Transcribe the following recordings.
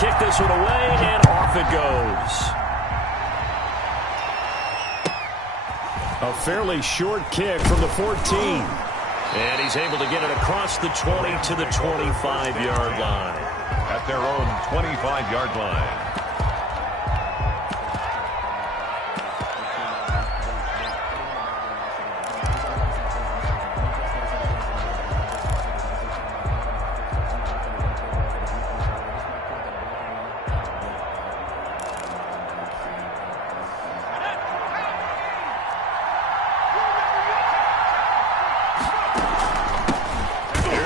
kick this one away, and off it goes. A fairly short kick from the 14. And he's able to get it across the 20 to the 25-yard line. At their own 25-yard line.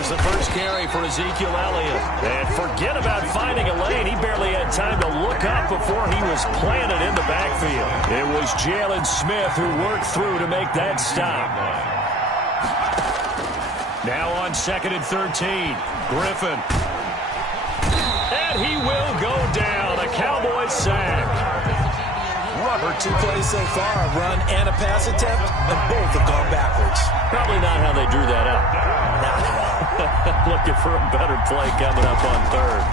The first carry for Ezekiel Elliott. And forget about finding a lane. He barely had time to look up before he was planted in the backfield. It was Jalen Smith who worked through to make that stop. Now on 2nd and 13, Griffin. And he will go down. A Cowboys sack. Robert, 2 plays so far, a run and a pass attempt, and both have gone backwards. Probably not how they drew that up. Not at all. Looking for a better play coming up on 3rd.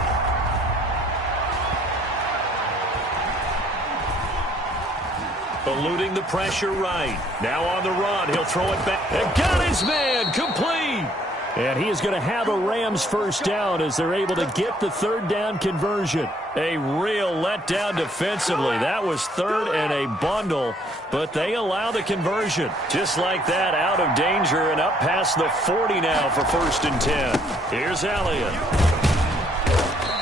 Eluding the pressure right. Now on the run. He'll throw it back. And got his man. Complete. And he is going to have a Rams first down as they're able to get the 3rd down conversion. A real letdown defensively. That was 3rd and a bundle, but they allow the conversion. Just like that, out of danger and up past the 40 now for 1st and 10. Here's Elliott.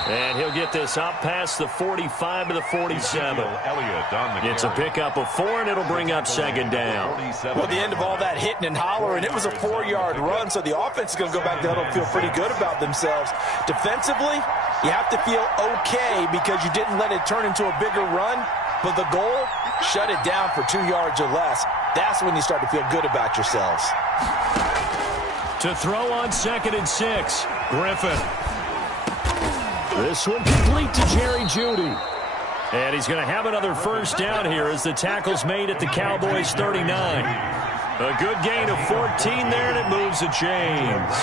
And he'll get this up past the 45 to the 47. It's a pickup of 4, and it'll bring up 2nd down. Well, at the end of all that hitting and hollering, it was a 4-yard run, so the offense is going to go back to huddle and feel pretty good about themselves. Defensively, you have to feel okay because you didn't let it turn into a bigger run, but the goal, shut it down for 2 yards or less. That's when you start to feel good about yourselves. To throw on 2nd and 6, Griffin. This one complete to Jerry Jeudy. And he's going to have another first down here as the tackle's made at the Cowboys 39. A good gain of 14 there, and it moves the chains.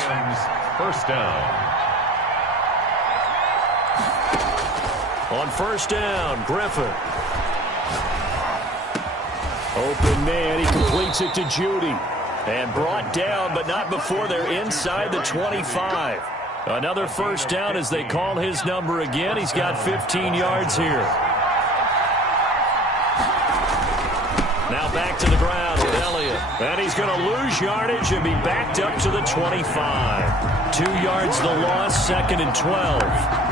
First down. On 1st down, Griffin. Open man, he completes it to Jeudy. And brought down, but not before they're inside the 25. Another first down as they call his number again. He's got 15 yards here. Now back to the ground with Elliott. And he's going to lose yardage and be backed up to the 25. 2 yards the loss, 2nd and 12.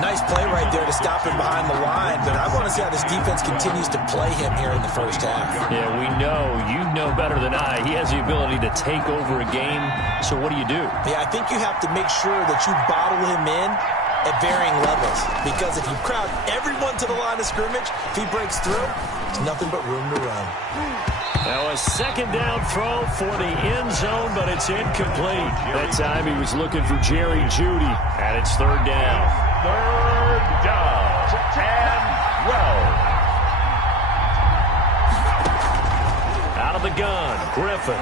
Nice play right there to stop him behind the line, but I want to see how this defense continues to play him here in the first half. Yeah, we know. You know better than I. He has the ability to take over a game, so what do you do? Yeah, I think you have to make sure that you bottle him in at varying levels, because if you crowd everyone to the line of scrimmage, if he breaks through, there's nothing but room to run. Now a 2nd down throw for the end zone, but it's incomplete. That time he was looking for Jerry Jeudy, and it's 3rd down. 3rd down and 12. Out of the gun, Griffin.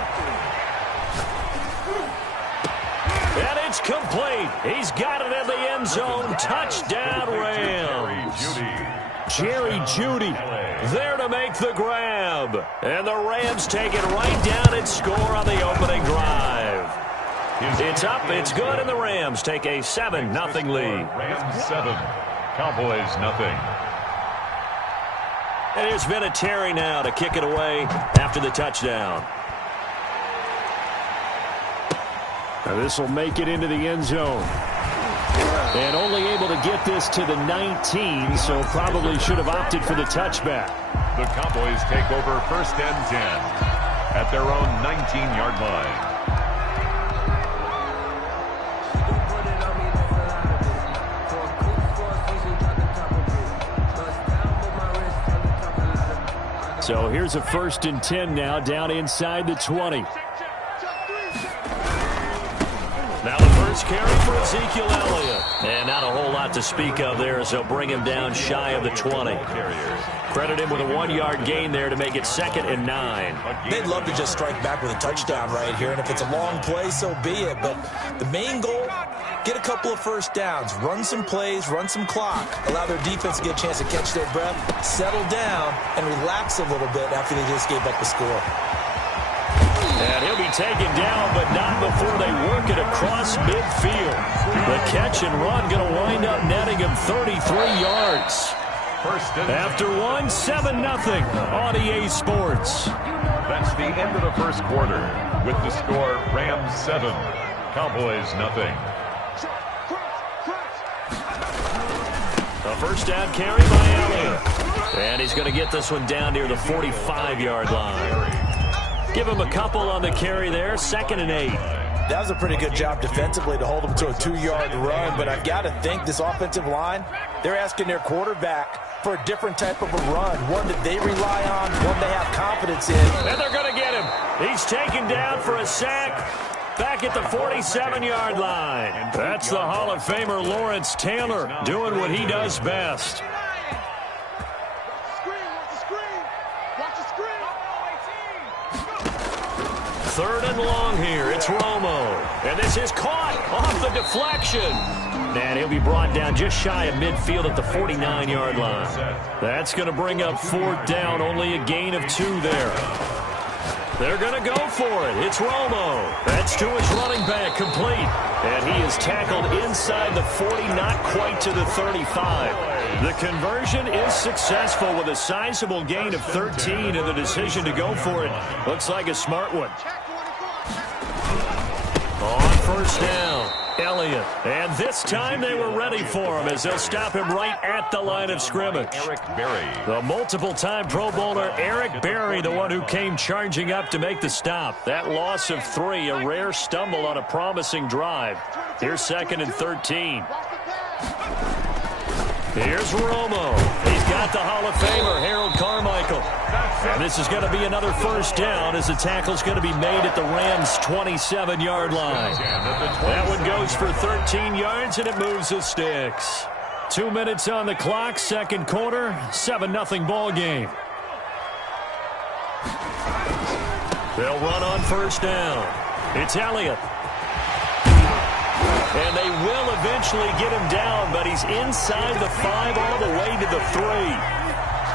And it's complete. He's got it in the end zone. Touchdown, Rams. Jerry Jeudy there to make the grab. And the Rams take it right down and score on the opening drive. It's up, it's good, and the Rams take a 7-0 lead. Rams 7, Cowboys nothing. And here's Vinatieri now to kick it away after the touchdown. Now this will make it into the end zone. And only able to get this to the 19, so probably should have opted for the touchback. The Cowboys take over 1st and 10 at their own 19-yard line. So here's a 1st and 10 now down inside the 20. Now the first carry for Ezekiel Elliott. And not a whole lot to speak of there as they'll bring him down shy of the 20. Credit him with a 1-yard gain there to make it 2nd and 9. They'd love to just strike back with a touchdown right here, and if it's a long play, so be it. But the main goal, get a couple of first downs, run some plays, run some clock, allow their defense to get a chance to catch their breath, settle down, and relax a little bit after they just gave up a score. And he'll be taken down, but not before they work it across midfield. The catch and run going to wind up netting him 33 yards. After 7-0 on EA Sports. That's the end of the first quarter with the score Rams 7, Cowboys 0. A first down carry by Elliott. And he's going to get this one down near the 45-yard line. Give him a couple on the carry there, 2nd and 8. That was a pretty good job defensively to hold him to a 2-yard run, but I've got to think this offensive line, they're asking their quarterback for a different type of a run, one that they rely on, one they have confidence in. And they're going to get him. He's taken down for a sack back at the 47-yard line. That's the Hall of Famer Lawrence Taylor doing what he does best. Third and long here. It's Romo. And this is caught off the deflection. And he'll be brought down just shy of midfield at the 49-yard line. That's going to bring up 4th down. Only a gain of 2 there. They're going to go for it. It's Romo. That's to his running back, complete. And he is tackled inside the 40, not quite to the 35. The conversion is successful with a sizable gain of 13, and the decision to go for it looks like a smart one. On first down, Elliott. And this time they were ready for him as they'll stop him right at the line of scrimmage. Eric Berry. The multiple-time Pro Bowler Eric Berry, the one who came charging up to make the stop. That loss of 3, a rare stumble on a promising drive. Here's 2nd and 13. Here's Romo. He's got the Hall of Famer, Harold Carmichael. And this is going to be another first down as the tackle's going to be made at the Rams' 27-yard line. That one goes for 13 yards, and it moves the sticks. 2 minutes on the clock, second quarter, 7-0 ball game. They'll run on first down. It's Elliott. And they will eventually get him down, but he's inside the 5 all the way to the 3.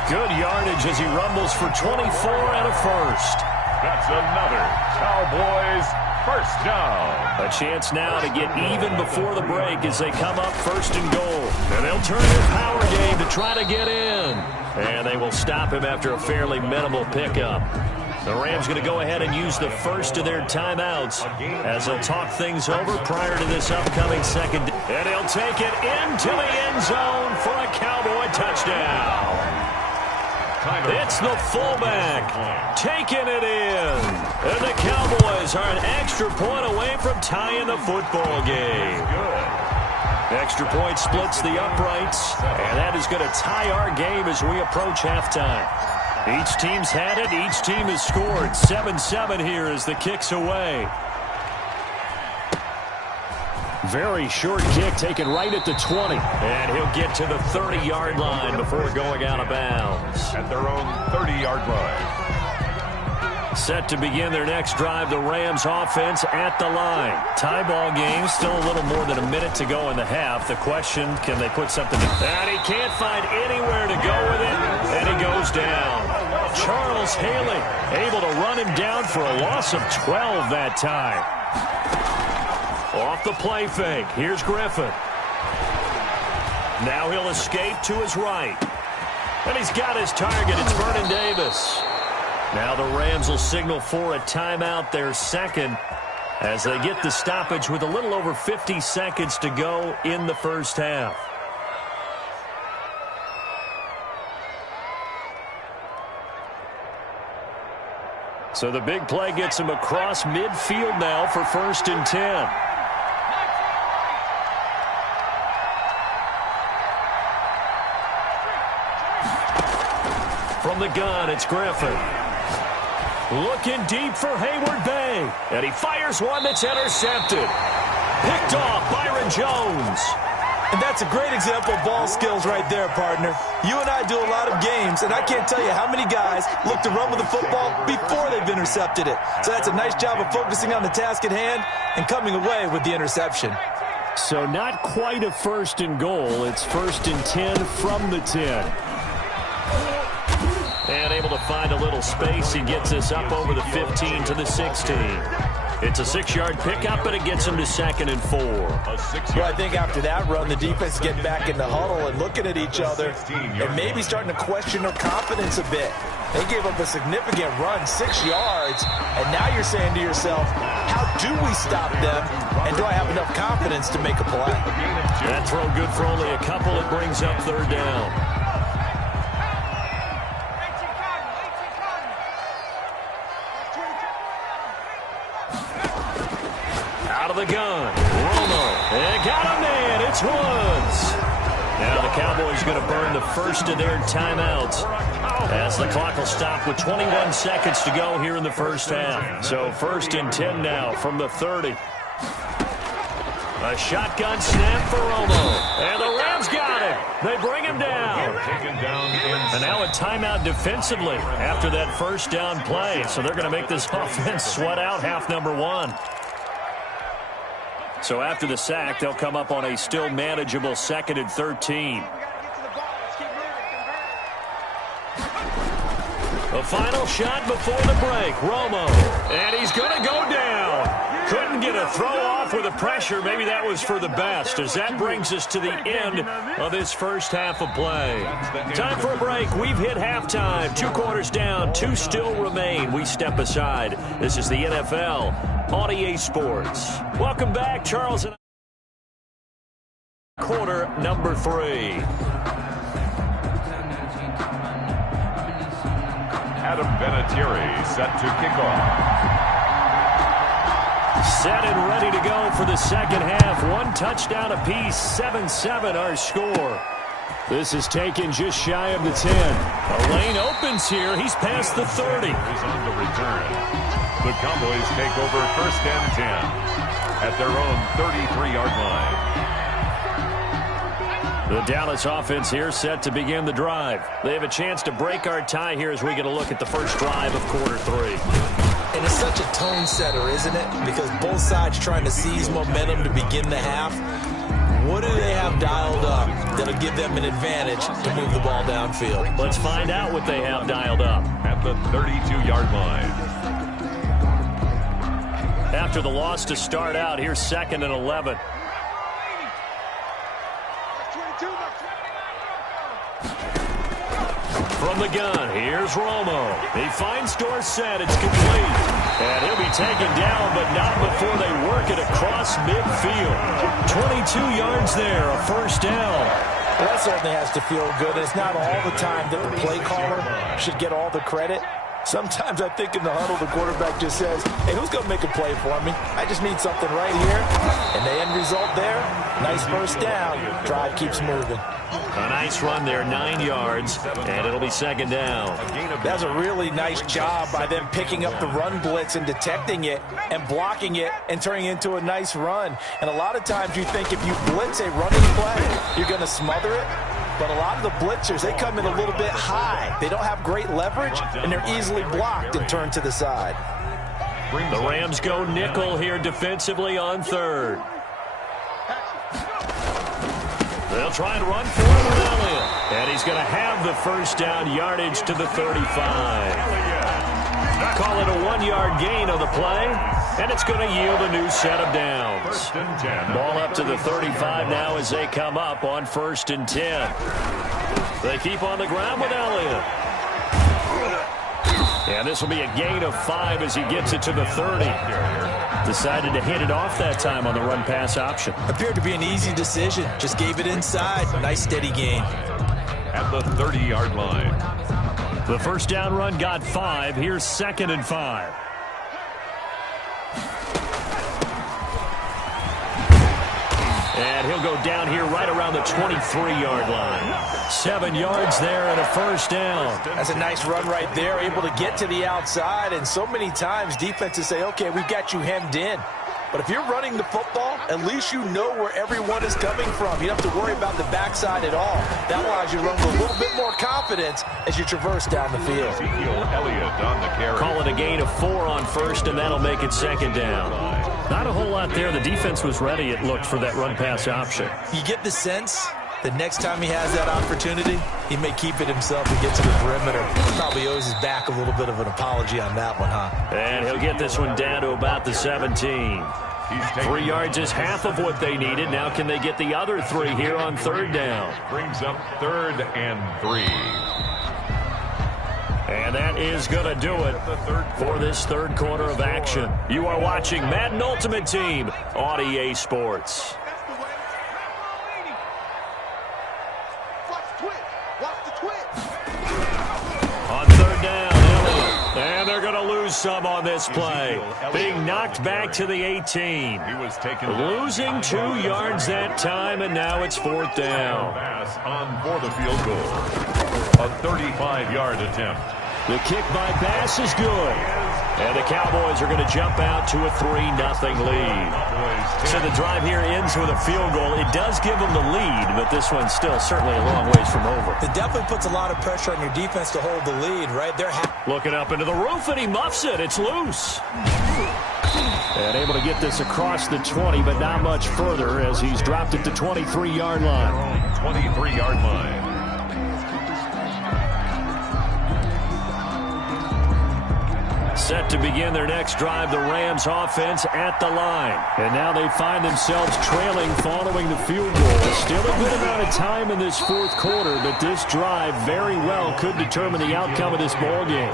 Good yardage as he rumbles for 24 and a first. That's another Cowboys first down. A chance now to get even before the break as they come up 1st and goal. And they'll turn their power game to try to get in. And they will stop him after a fairly minimal pickup. The Rams going to go ahead and use the first of their timeouts as they'll talk things over prior to this upcoming second. And he'll take it into the end zone for a Cowboy touchdown. It's the fullback taking it in. And the Cowboys are an extra point away from tying the football game. Extra point splits the uprights, and that is going to tie our game as we approach halftime. Each team's had it. Each team has scored. 7-7 here as the kick's away. Very short kick taken right at the 20. And he'll get to the 30-yard line before going out of bounds. At their own 30-yard line. Set to begin their next drive, the Rams offense at the line. Tie ball game, still a little more than a minute to go in the half. The question, can they put something to... And he can't find anywhere to go with it, and he goes down. Charles Haley able to run him down for a loss of 12 that time. Off the play fake, here's Griffin. Now he'll escape to his right. And he's got his target, it's Vernon Davis. Now the Rams will signal for a timeout, their second, as they get the stoppage with a little over 50 seconds to go in the first half. So the big play gets him across midfield now for 1st and 10. From the gun, it's Griffin. Looking deep for Hayward Bay. And he fires one that's intercepted. Picked off Byron Jones. And that's a great example of ball skills right there, partner. You and I do a lot of games, and I can't tell you how many guys look to run with the football before they've intercepted it. So that's a nice job of focusing on the task at hand and coming away with the interception. So not quite a first and goal. It's 1st and 10 from the 10. And able to find a little space. He gets us up over the 15 to the 16. It's a 6-yard pickup, but it gets him to 2nd and 4. Well, I think after that run, the defense getting back in the huddle and looking at each other and maybe starting to question their confidence a bit. They gave up a significant run, 6 yards, and now you're saying to yourself, how do we stop them, and do I have enough confidence to make a play? That throw good for only a couple. It brings up 3rd down. Out of the gun, Romo, and got him, man, it's Woods. Now the Cowboys going to burn the first of their timeouts as the clock will stop with 21 seconds to go here in the first half. So 1st and 10 now from the 30. A shotgun snap for Romo, and the Rams got it. They bring him down. And now a timeout defensively after that first down play. So they're going to make this offense sweat out half number 1. So after the sack, they'll come up on a still manageable 2nd and 13. The final shot before the break, Romo, and he's going to go down. Couldn't get a throw off with the pressure. Maybe that was for the best, as that brings us to the end of this first half of play. Time for a break. We've hit halftime. 2 quarters down, 2 still remain. We step aside. This is the NFL on EA Sports. Welcome back, Charles and quarter number 3. Adam Vinatieri set to kick off. Set and ready to go for the second half. 1 touchdown apiece, 7-7 our score. This is taken just shy of the 10. A lane opens here. He's past the 30. He's on the return. The Cowboys take over 1st and 10 at their own 33-yard line. The Dallas offense here set to begin the drive. They have a chance to break our tie here as we get a look at the first drive of quarter 3. And it's such a tone setter, isn't it? Because both sides trying to seize momentum to begin the half. What do they have dialed up that'll give them an advantage to move the ball downfield? Let's find out what they have dialed up. At the 32-yard line. After the loss to start out, here's 2nd and 11. From the gun, here's Romo. He finds Dorsett. It's complete. And he'll be taken down, but not before they work it across midfield. 22 yards there, a first down. Well, that certainly has to feel good. It's not all the time that the play caller should get all the credit. Sometimes I think in the huddle, the quarterback just says, hey, who's going to make a play for me? I just need something right here. And the end result there, nice first down. Drive keeps moving. A nice run there, 9 yards, and it'll be 2nd down. That's a really nice job by them picking up the run blitz and detecting it and blocking it and turning it into a nice run. And a lot of times you think if you blitz a running play, you're going to smother it. But a lot of the blitzers, they come in a little bit high. They don't have great leverage, and they're easily blocked and turned to the side. The Rams go nickel here defensively on 3rd. They'll try and run for him with Elliott. And he's going to have the first down yardage to the 35. Call it a 1-yard gain on the play. And it's going to yield a new set of downs. Ball up to the 35 now as they come up on 1st and 10. They keep on the ground with Elliott. And this will be a gain of 5 as he gets it to the 30. Decided to hit it off that time on the run-pass option. Appeared to be an easy decision. Just gave it inside. Nice steady gain. At the 30-yard line. The first down run got 5. Here's 2nd and 5. And he'll go down here right around the 23-yard line. 7 yards there and a first down. That's a nice run right there, able to get to the outside. And so many times defenses say, okay, we've got you hemmed in. But if you're running the football, at least you know where everyone is coming from. You don't have to worry about the backside at all. That allows you to run with a little bit more confidence as you traverse down the field. Ezekiel Elliott on the carry. Call it a gain of 4 on 1st, and that'll make it 2nd down. Not a whole lot there. The defense was ready, it looked, for that run-pass option. You get the sense that next time he has that opportunity, he may keep it himself and get to the perimeter. Probably owes his back a little bit of an apology on that one, huh? And he'll get this one down to about the 17. 3 yards is half of what they needed. Now can they get the other 3 here on third down? Brings up 3rd and 3. And that is going to do it for this third quarter of action. You are watching Madden Ultimate Team on EA Sports. On third down, Elliott. And they're going to lose some on this play. Being knocked back to the 18. He was taken losing 2 yards that time, and now it's 4th down. Pass on for the field goal. A 35-yard attempt. The kick by Bass is good. And the Cowboys are going to jump out to a 3-0 lead. So the drive here ends with a field goal. It does give them the lead, but this one's still certainly a long ways from over. It definitely puts a lot of pressure on your defense to hold the lead, right? They're looking up into the roof, and he muffs it. It's loose. And able to get this across the 20, but not much further as he's dropped it to 23-yard line. 23-yard line. Set to begin their next drive, the Rams offense at the line. And now they find themselves trailing following the field goal. Still a good amount of time in this fourth quarter, but this drive very well could determine the outcome of this ball game.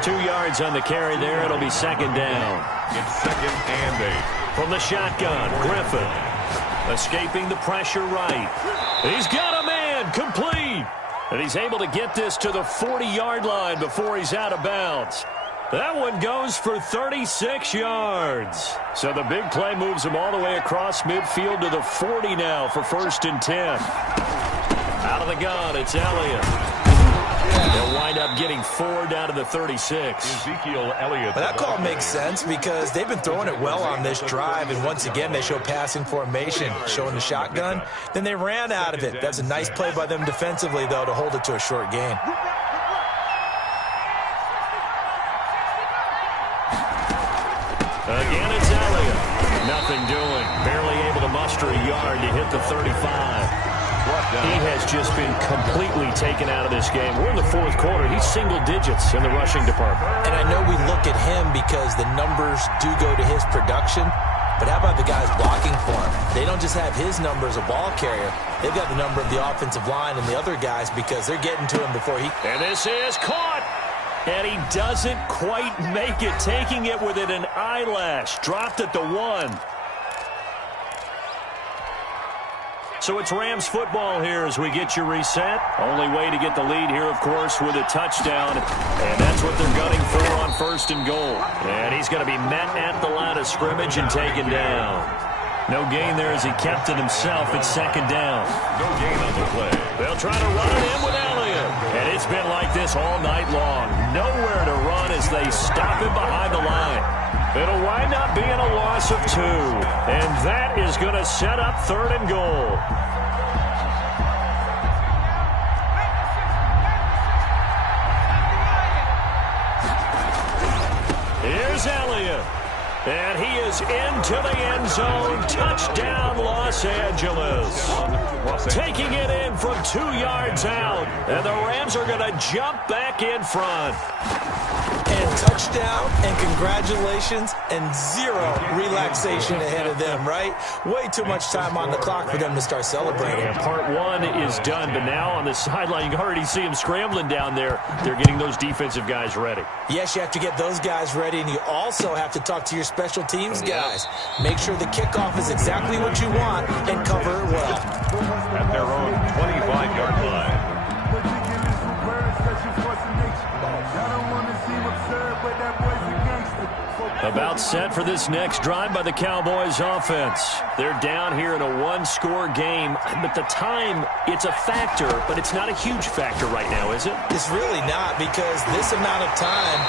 2 yards on the carry there. It'll be 2nd down. It's 2nd and 8. From the shotgun, Griffin escaping the pressure right. He's got a man, complete. And he's able to get this to the 40-yard line before he's out of bounds. That one goes for 36 yards. So the big play moves him all the way across midfield to the 40 now for 1st and 10. Out of the gun, it's Elliott. They'll wind up getting 4 down to the 36. Ezekiel Elliott. But that call makes sense because they've been throwing it well on this drive, and once again they show passing formation, showing the shotgun. Then they ran out of it. That's a nice play by them defensively, though, to hold it to a short gain. Again, it's Elliott. Nothing doing. Barely able to muster a yard to hit the 35. He has just been completely taken out of this game. We're in the fourth quarter. He's single digits in the rushing department. And I know we look at him because the numbers do go to his production. But how about the guys blocking for him? They don't just have his number as a ball carrier. They've got the number of the offensive line and the other guys because they're getting to him before he... And this is caught. And he doesn't quite make it, taking it within an eyelash. Dropped at the 1. So it's Rams football here as we get you reset. Only way to get the lead here, of course, with a touchdown. And that's what they're gunning for on 1st and goal. And he's going to be met at the line of scrimmage and taken down. No gain there as he kept it himself at 2nd down. No gain on the play. They'll try to run it in with Elliott. And it's been like this all night long. Nowhere to run as they stop him behind the line. It'll wind up being a loss of 2. And that is going to set up 3rd and goal. Here's Elliott. And he is into the end zone. Touchdown, Los Angeles. Taking it in from 2 yards out. And the Rams are going to jump back in front. And touchdown, and congratulations, and 0 relaxation ahead of them, right? Way too much time on the clock for them to start celebrating. And part 1 is done, but now on the sideline, you can already see them scrambling down there. They're getting those defensive guys ready. Yes, you have to get those guys ready, and you also have to talk to your special teams guys. Make sure the kickoff is exactly what you want and cover it well. At their own 25-yard line. About set for this next drive by the Cowboys offense. They're down here in a 1-score game, but the time, it's a factor, but it's not a huge factor right now, is it? It's really not, because this amount of time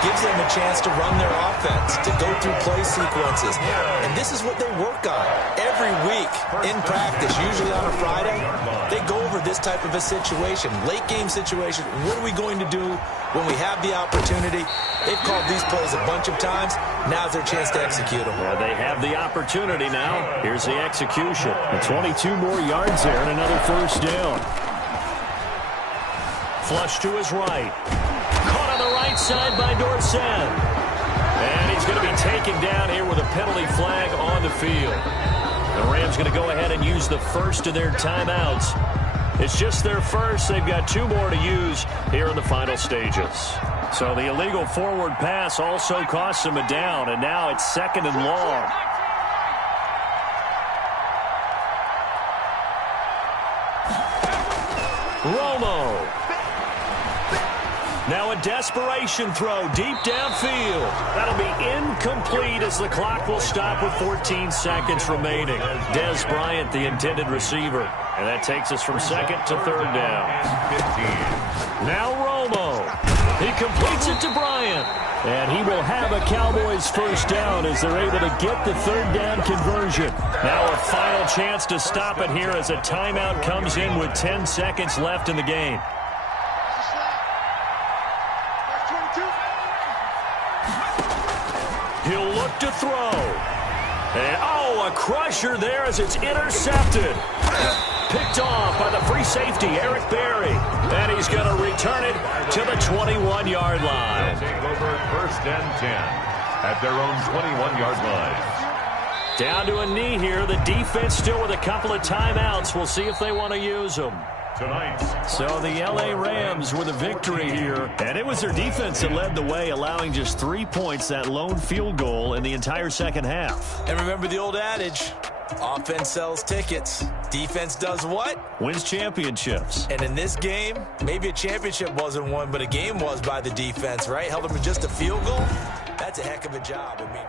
gives them a chance to run their offense, to go through play sequences. And this is what they work on every week. In practice, usually on a Friday, they go over this type of a situation, late game situation. What are we going to do when we have the opportunity? They've called these plays a bunch of times. Now's their chance to execute them. Yeah, they have the opportunity now. Here's the execution. And 22 more yards there and another first down. Flush to his right. Caught on the right side by Dorsett. And he's going to be taken down here with a penalty flag on the field. The Rams going to go ahead and use the first of their timeouts. It's just their first. They've got 2 more to use here in the final stages. So the illegal forward pass also costs them a down, and now it's 2nd and long. Romo. Now a desperation throw deep downfield. That'll be incomplete as the clock will stop with 14 seconds remaining. Dez Bryant, the intended receiver. And that takes us from 2nd to 3rd down. 15. Now Romo. He completes it to Bryant. And he will have a Cowboys first down as they're able to get the 3rd down conversion. Now a final chance to stop it here as a timeout comes in with 10 seconds left in the game. He'll look to throw. And, a crusher there as it's intercepted. Picked off by the free safety, Eric Berry. And he's going to return it to the 21-yard line. They'll take over 1st and 10 at their own 21-yard line. Down to a knee here. The defense still with a couple of timeouts. We'll see if they want to use them. So the L.A. Rams with a victory here. And it was their defense that led the way, allowing just 3 points, that lone field goal in the entire second half. And remember the old adage, offense sells tickets. Defense does what? Wins championships. And in this game, maybe a championship wasn't won, but a game was by the defense, right? Held them to just a field goal. That's a heck of a job. I mean,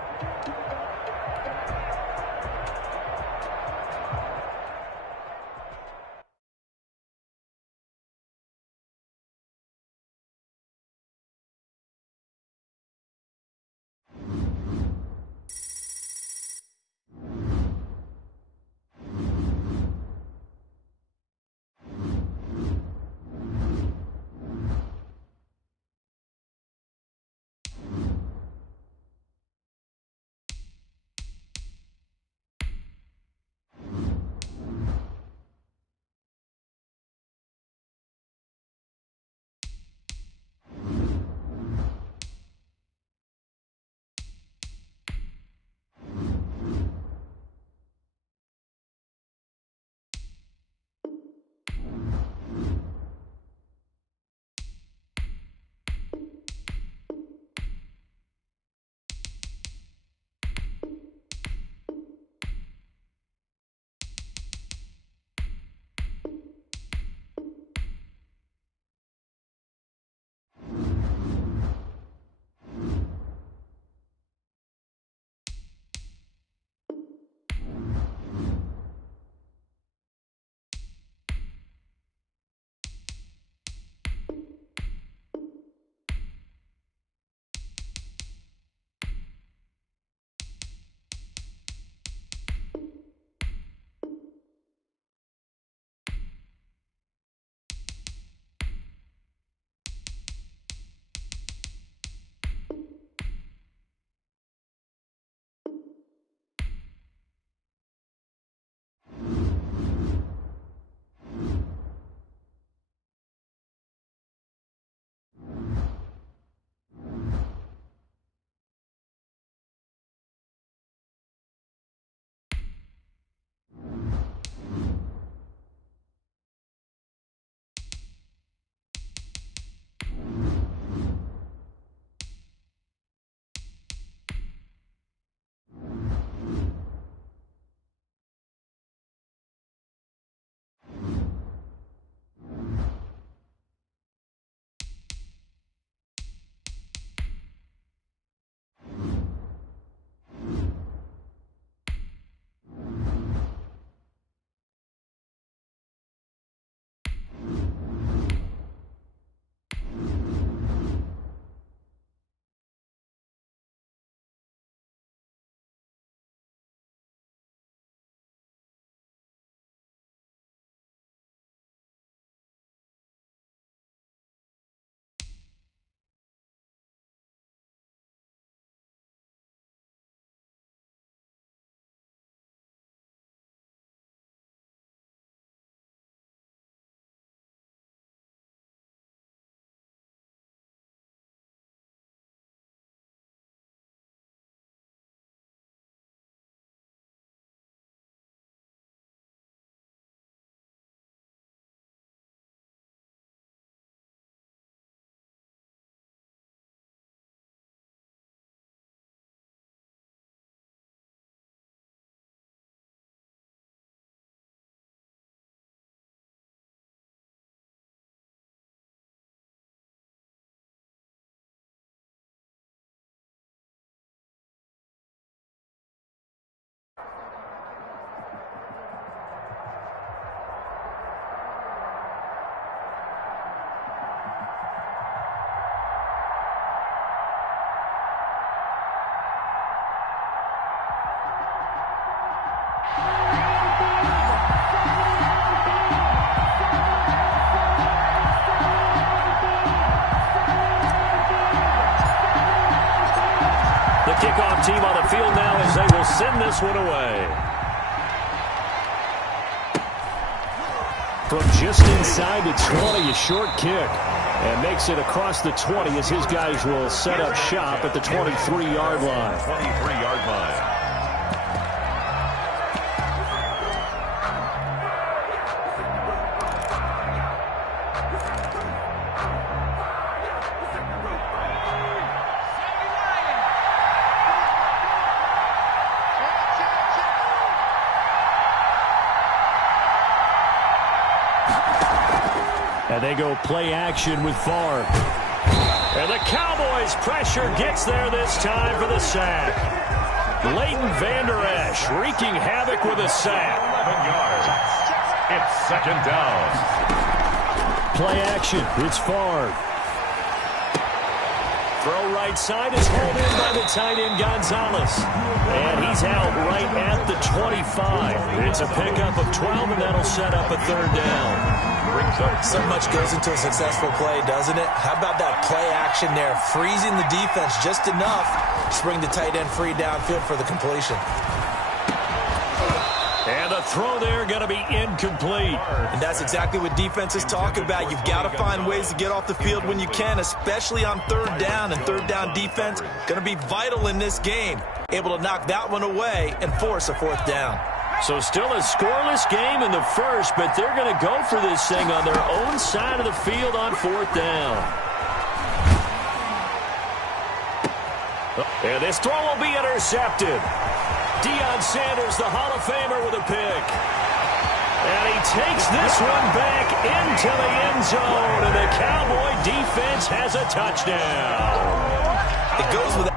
Backup team on the field now as they will send this one away. From just inside the 20, a short kick. And makes it across the 20 as his guys will set up shop at the 23-yard line. 23-yard line. And they go play action with Favre. And the Cowboys pressure gets there this time for the sack. Leighton Vander Esch wreaking havoc with a sack. 11 yards. It's second down. Play action. It's Favre. Throw right side is hauled in by the tight end Gonzalez. And he's out right at the 25. It's a pickup of 12, and that'll set up a third down. So much goes into a successful play, doesn't it? How about that play action there, freezing the defense just enough to bring the tight end free downfield for the completion. And the throw there going to be incomplete. And that's exactly what defenses talk about. You've got to find ways to get off the field when you can, especially on third down. And third down defense going to be vital in this game. Able to knock that one away and force a fourth down. So still a scoreless game in the first, but they're going to go for this thing on their own side of the field on fourth down. And this throw will be intercepted. Deion Sanders, the Hall of Famer, with a pick. And he takes this one back into the end zone, and the Cowboy defense has a touchdown. It goes with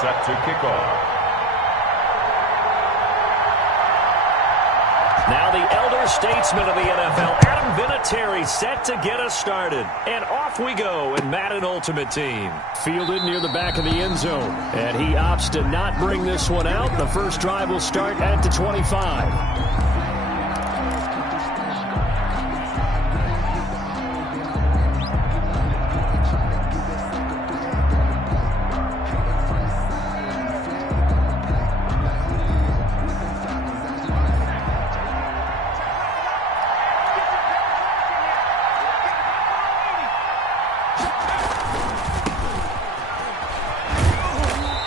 set to kick off. Now the elder statesman of the NFL, Adam Vinatieri, set to get us started. And off we go in Madden Ultimate Team. Fielded near the back of the end zone. And he opts to not bring this one out. The first drive will start at the 25.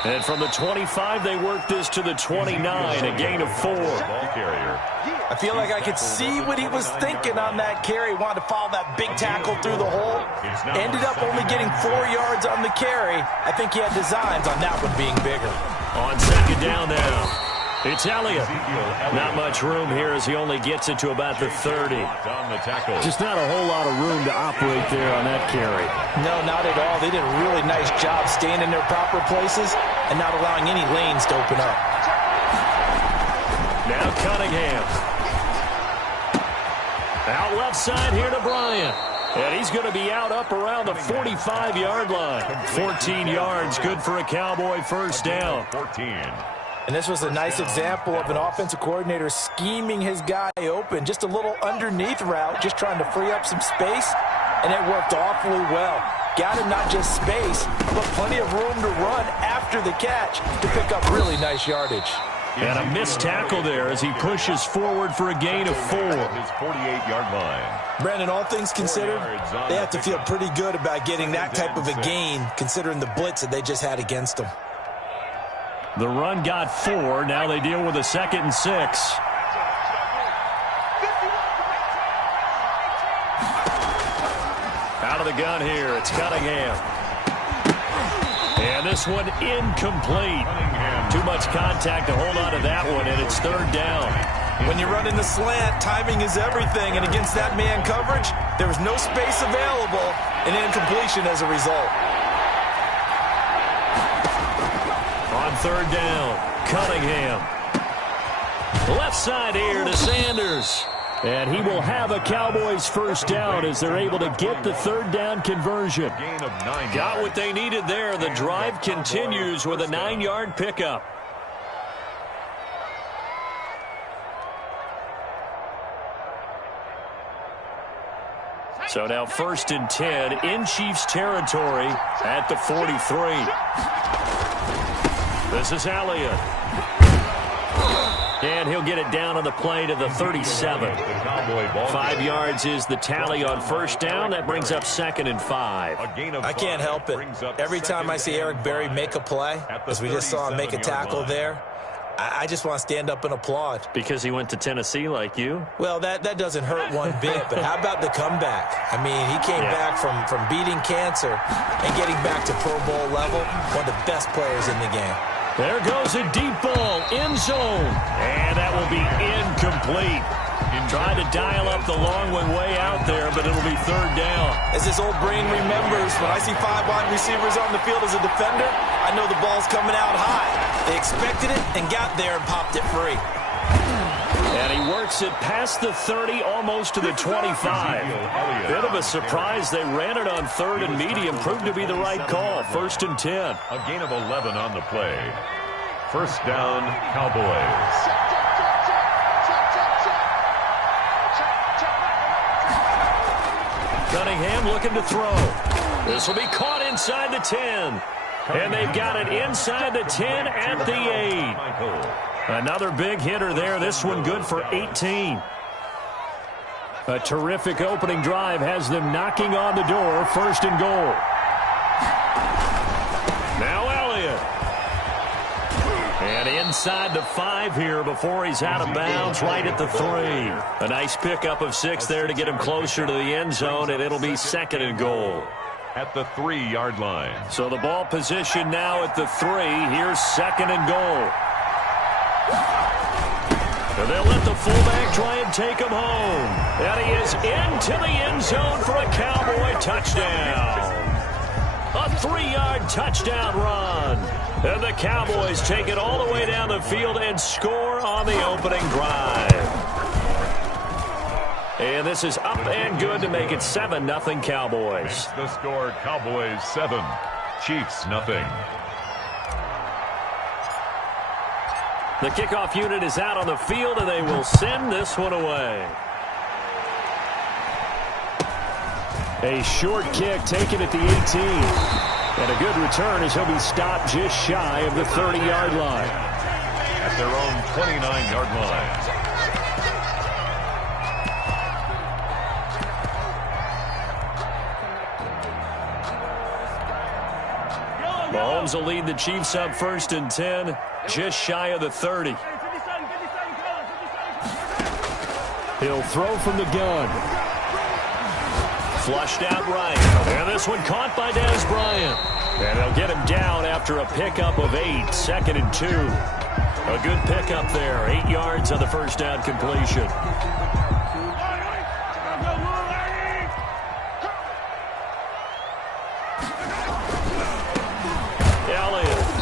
And from the 25, they work this to the 29, a gain of 4. Ball carrier. I feel like I could see what he was thinking on that carry. Wanted to follow that big tackle through the hole. Ended up only getting 4 yards on the carry. I think he had designs on that one being bigger. On second down now. It's Elliott. Not much room here as he only gets it to about the 30. Just not a whole lot of room to operate there on that carry. No, not at all. They did a really nice job staying in their proper places and not allowing any lanes to open up. Now Cunningham. Out left side here to Bryant. And he's going to be out up around the 45-yard line. 14 yards, good for a Cowboy first down. 14. And this was a nice example of an offensive coordinator scheming his guy open. Just a little underneath route, just trying to free up some space. and it worked awfully well. Got him not just space, but plenty of room to run after the catch to pick up really nice yardage. And a missed tackle there as he pushes forward for a gain of 4. His 48-yard line. Brandon, all things considered, they have to feel pretty good about getting that type of a gain, considering the blitz that they just had against them. The run got 4. Now they deal with a 2nd and 6. Out of the gun here, it's Cunningham. And this one incomplete. Too much contact to hold on to that one, and it's 3rd down. When you run in the slant, timing is everything, and against that man coverage, there was no space available, and incompletion as a result. On 3rd down, Cunningham. Left side here to Sanders. And he will have a Cowboys first down as they're able to get the 3rd down conversion. Gain of 9 Got yards. what they needed there. The drive continues with a 9-yard pickup. So now 1st and 10 in Chiefs territory at the 43. This is Elliott. And he'll get it down on the play to the 37. 5 yards is the tally on 1st down. That brings up 2nd and 5. I can't help it. Every time I see Eric Berry make a play, as we just saw him make a tackle there, I just want to stand up and applaud. Because he went to Tennessee like you? Well, that doesn't hurt one bit, but how about the comeback? I mean, he came back from beating cancer and getting back to Pro Bowl level, one of the best players in the game. There goes a deep ball, end zone, and that will be incomplete. Tried to dial up the long one way out there, but it'll be 3rd down. As his old brain remembers, when I see 5 wide receivers on the field as a defender, I know the ball's coming out high. They expected it and got there and popped it free. And he works it past the 30, almost to the 25. Bit of a surprise. They ran it on 3rd and medium. Proved to be the right call. 1st and 10. A gain of 11 on the play. 1st down, Cowboys. Cunningham looking to throw. This will be caught inside the 10. And they've got it inside the 10 at the 8. Another big hitter there. This one good for 18. A terrific opening drive has them knocking on the door. 1st and goal. Now Elliott. And inside the 5 here before he's out of bounds right at the 3. A nice pickup of 6 there to get him closer to the end zone, and it'll be 2nd and goal. At the 3-yard line. So the ball position now at the 3. Here's 2nd and goal. And they'll let the fullback try and take him home. And he is into the end zone for a Cowboy touchdown. A 3-yard touchdown run. And the Cowboys take it all the way down the field and score on the opening drive. And this is up and good to make it 7-0 Cowboys. The score, Cowboys 7, Chiefs 0. The kickoff unit is out on the field, and they will send this one away. A short kick taken at the 18. And a good return as he'll be stopped just shy of the 30-yard line. At their own 29-yard line. Mahomes will lead the Chiefs up 1st and 10, just shy of the 30. He'll throw from the gun. Flushed out right. And this one caught by Dez Bryant. And they'll get him down after a pickup of 8, 2nd and 2. A good pickup there, 8 yards on the 1st down completion.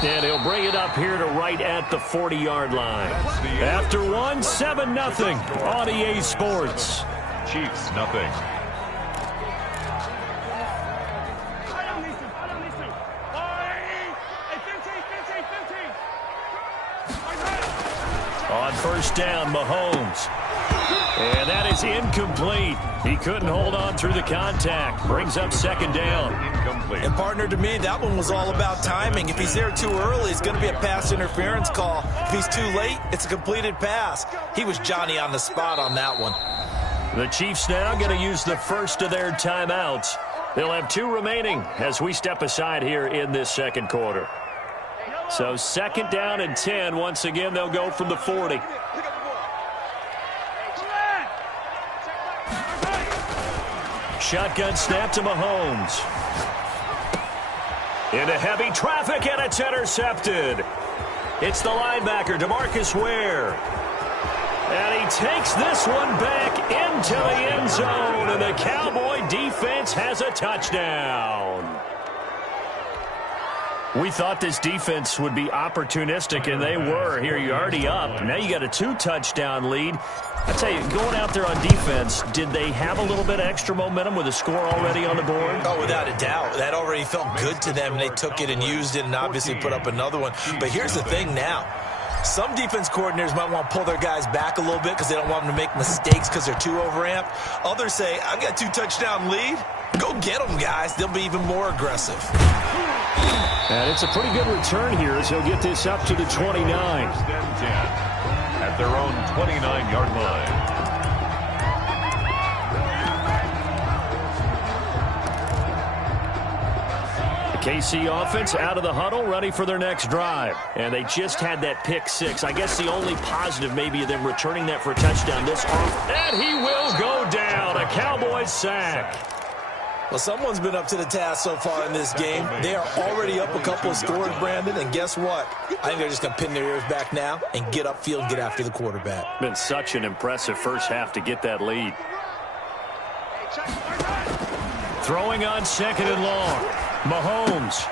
And he'll bring it up here to right at the 40-yard line. After one, 7-0 on EA Sports. Chiefs 0. On 1st down, Mahomes And that is incomplete. He couldn't hold on through the contact. Brings up second down. Incomplete. And partner, to me, that one was all about timing. If he's there too early, it's going to be a pass interference call. If he's too late, it's a completed pass. He was Johnny on the spot on that one. The Chiefs now going to use the first of their timeouts. They'll have 2 remaining as we step aside here in this second quarter. So second down and 10. Once again, they'll go from the 40. Shotgun snap to Mahomes. Into heavy traffic, and it's intercepted. It's the linebacker, DeMarcus Ware. And he takes this one back into the end zone, and the Cowboy defense has a touchdown. We thought this defense would be opportunistic, and they were. Here, you're already up. Now you got a 2-touchdown lead. I tell you, going out there on defense, did they have a little bit of extra momentum with a score already on the board? Oh, without a doubt. That already felt good to them, and they took it and used it and obviously put up another one. But here's the thing now. Some defense coordinators might want to pull their guys back a little bit because they don't want them to make mistakes because they're too overamped. Others say, I've got a 2-touchdown lead. Go get them, guys. They'll be even more aggressive. And it's a pretty good return here as he'll get this up to the 29. First and 10 at their own 29-yard line. KC offense out of the huddle, ready for their next drive. And they just had that pick 6. I guess the only positive maybe of them returning that for a touchdown this off. And he will go down. A Cowboys sack. Well, someone's been up to the task so far in this game. They are already up a couple of scores, Brandon, and guess what? I think they're just going to pin their ears back now and get upfield and get after the quarterback. Been such an impressive first half to get that lead. Throwing on second and long. Mahomes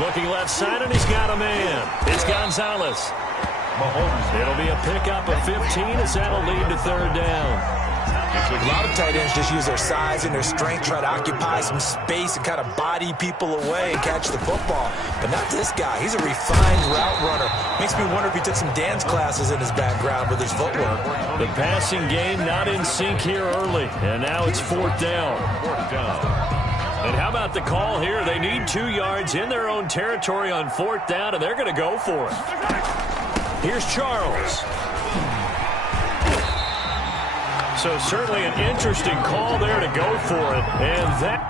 looking left side, and he's got a man. It's Gonzalez. Mahomes. It'll be a pickup of 15 as that'll lead to third down. A lot of tight ends just use their size and their strength, try to occupy some space and kind of body people away and catch the football. But not this guy. He's a refined route runner. Makes me wonder if he took some dance classes in his background with his footwork. The passing game not in sync here early, and now it's fourth down. And how about the call here? They need 2 yards in their own territory on fourth down, and they're going to go for it. Here's Charles. So certainly an interesting call there to go for it. And that...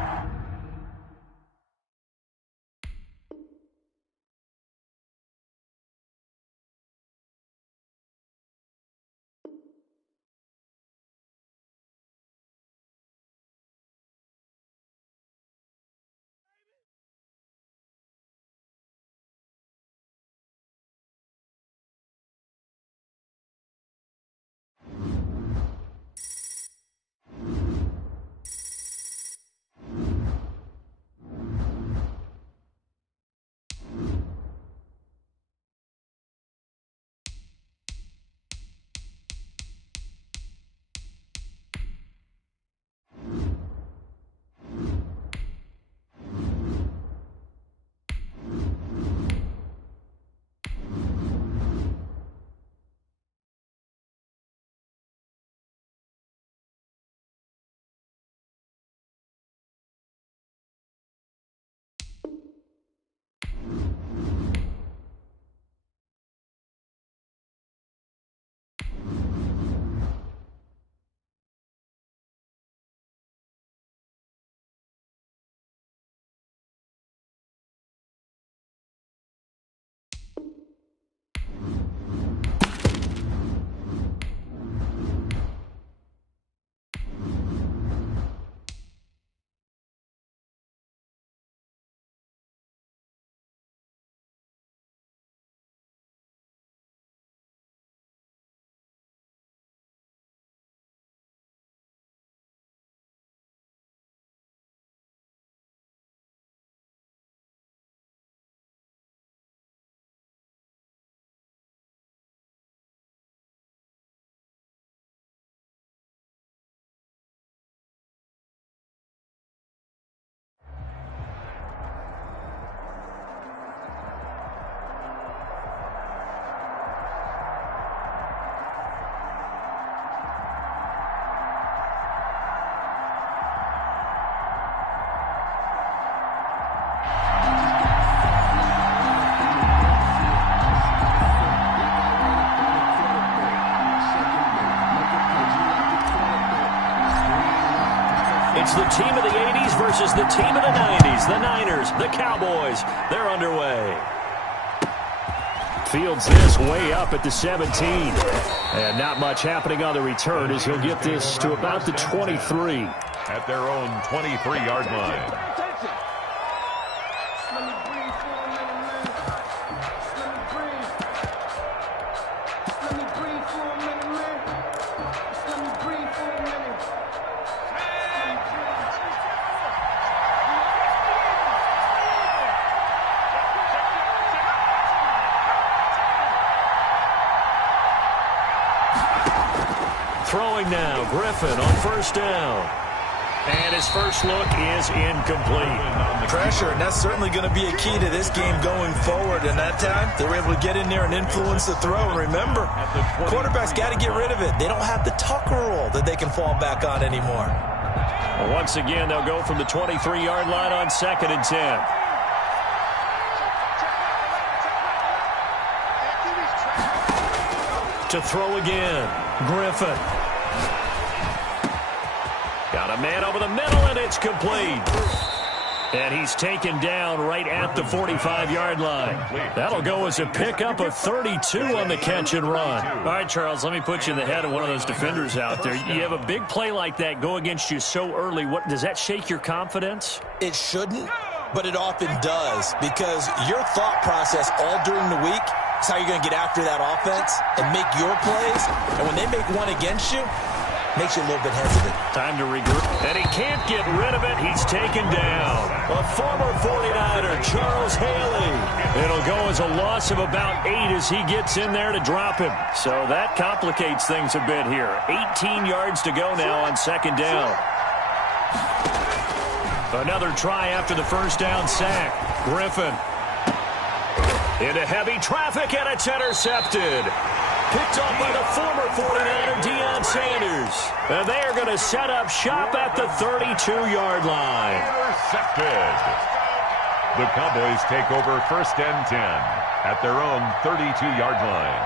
It's the team of the 80s versus the team of the 90s. The Niners, the Cowboys, they're underway. Fields this way up at the 17. And not much happening on the return as he'll get this to about the 23. At their own 23-yard line. Throwing now, Griffin on first down. And his first look is incomplete. Pressure, and that's certainly going to be a key to this game going forward. And that time, they were able to get in there and influence the throw. And remember, quarterbacks got to get rid of it. They don't have the Tucker rule that they can fall back on anymore. Well, once again, they'll go from the 23-yard line on 2nd and 10. To throw again, Griffin. Got a man over the middle, and it's complete. And he's taken down right at the 45-yard line. That'll go as a pickup of 32 on the catch and run. All right, Charles, let me put you in the head of one of those defenders out there. You have a big play like that go against you so early. What does that shake your confidence? It shouldn't, but it often does, because your thought process all during the week is how you're going to get after that offense and make your plays. And when they make one against you, makes you a little bit hesitant. Time to regroup. And he can't get rid of it. He's taken down. A former 49er, Charles Haley. It'll go as a loss of about 8 as he gets in there to drop him. So that complicates things a bit here. 18 yards to go now on 2nd down. Another try after the first down sack. Griffin. Into heavy traffic, and it's intercepted. Picked up by the former 49er, Deion Sanders. And they are going to set up shop at the 32-yard line. Intercepted. The Cowboys take over 1st and 10 at their own 32-yard line.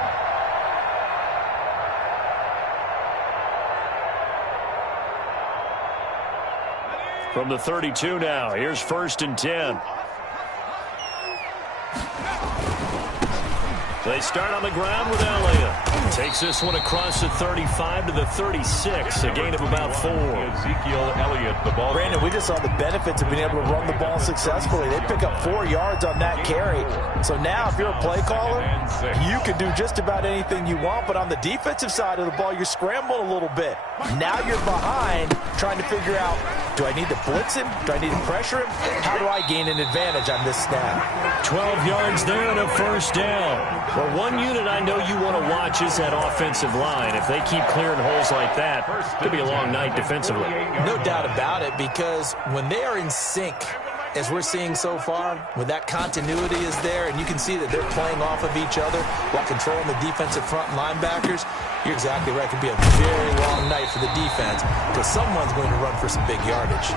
From the 32 now, here's 1st and 10. They start on the ground with Elliott. Takes this one across the 35 to the 36, a gain of about 4. Ezekiel Elliott, the ball. Brandon, we just saw the benefits of being able to run the ball successfully. They pick up 4 yards on that carry. So now, if you're a play caller, you can do just about anything you want. But on the defensive side of the ball, you're scrambling a little bit. Now you're behind, trying to figure out, do I need to blitz him? Do I need to pressure him? How do I gain an advantage on this snap? 12 yards there and a first down. Well, one unit I know you want to watch is that offensive line. If they keep clearing holes like that, it could be a long night defensively. No doubt about it, because when they are in sync, as we're seeing so far, when that continuity is there and you can see that they're playing off of each other while controlling the defensive front linebackers, you're exactly right. It could be a very long night for the defense because someone's going to run for some big yardage.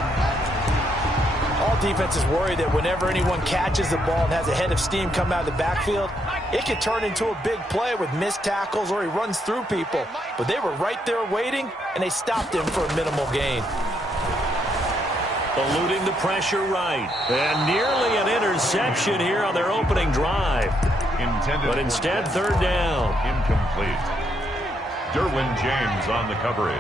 All defenses worry that whenever anyone catches the ball and has a head of steam come out of the backfield, it could turn into a big play with missed tackles or he runs through people. But they were right there waiting, and they stopped him for a minimal gain. Eluding the pressure right. And nearly an interception here on their opening drive. But instead, 3rd down. Incomplete. Derwin James on the coverage.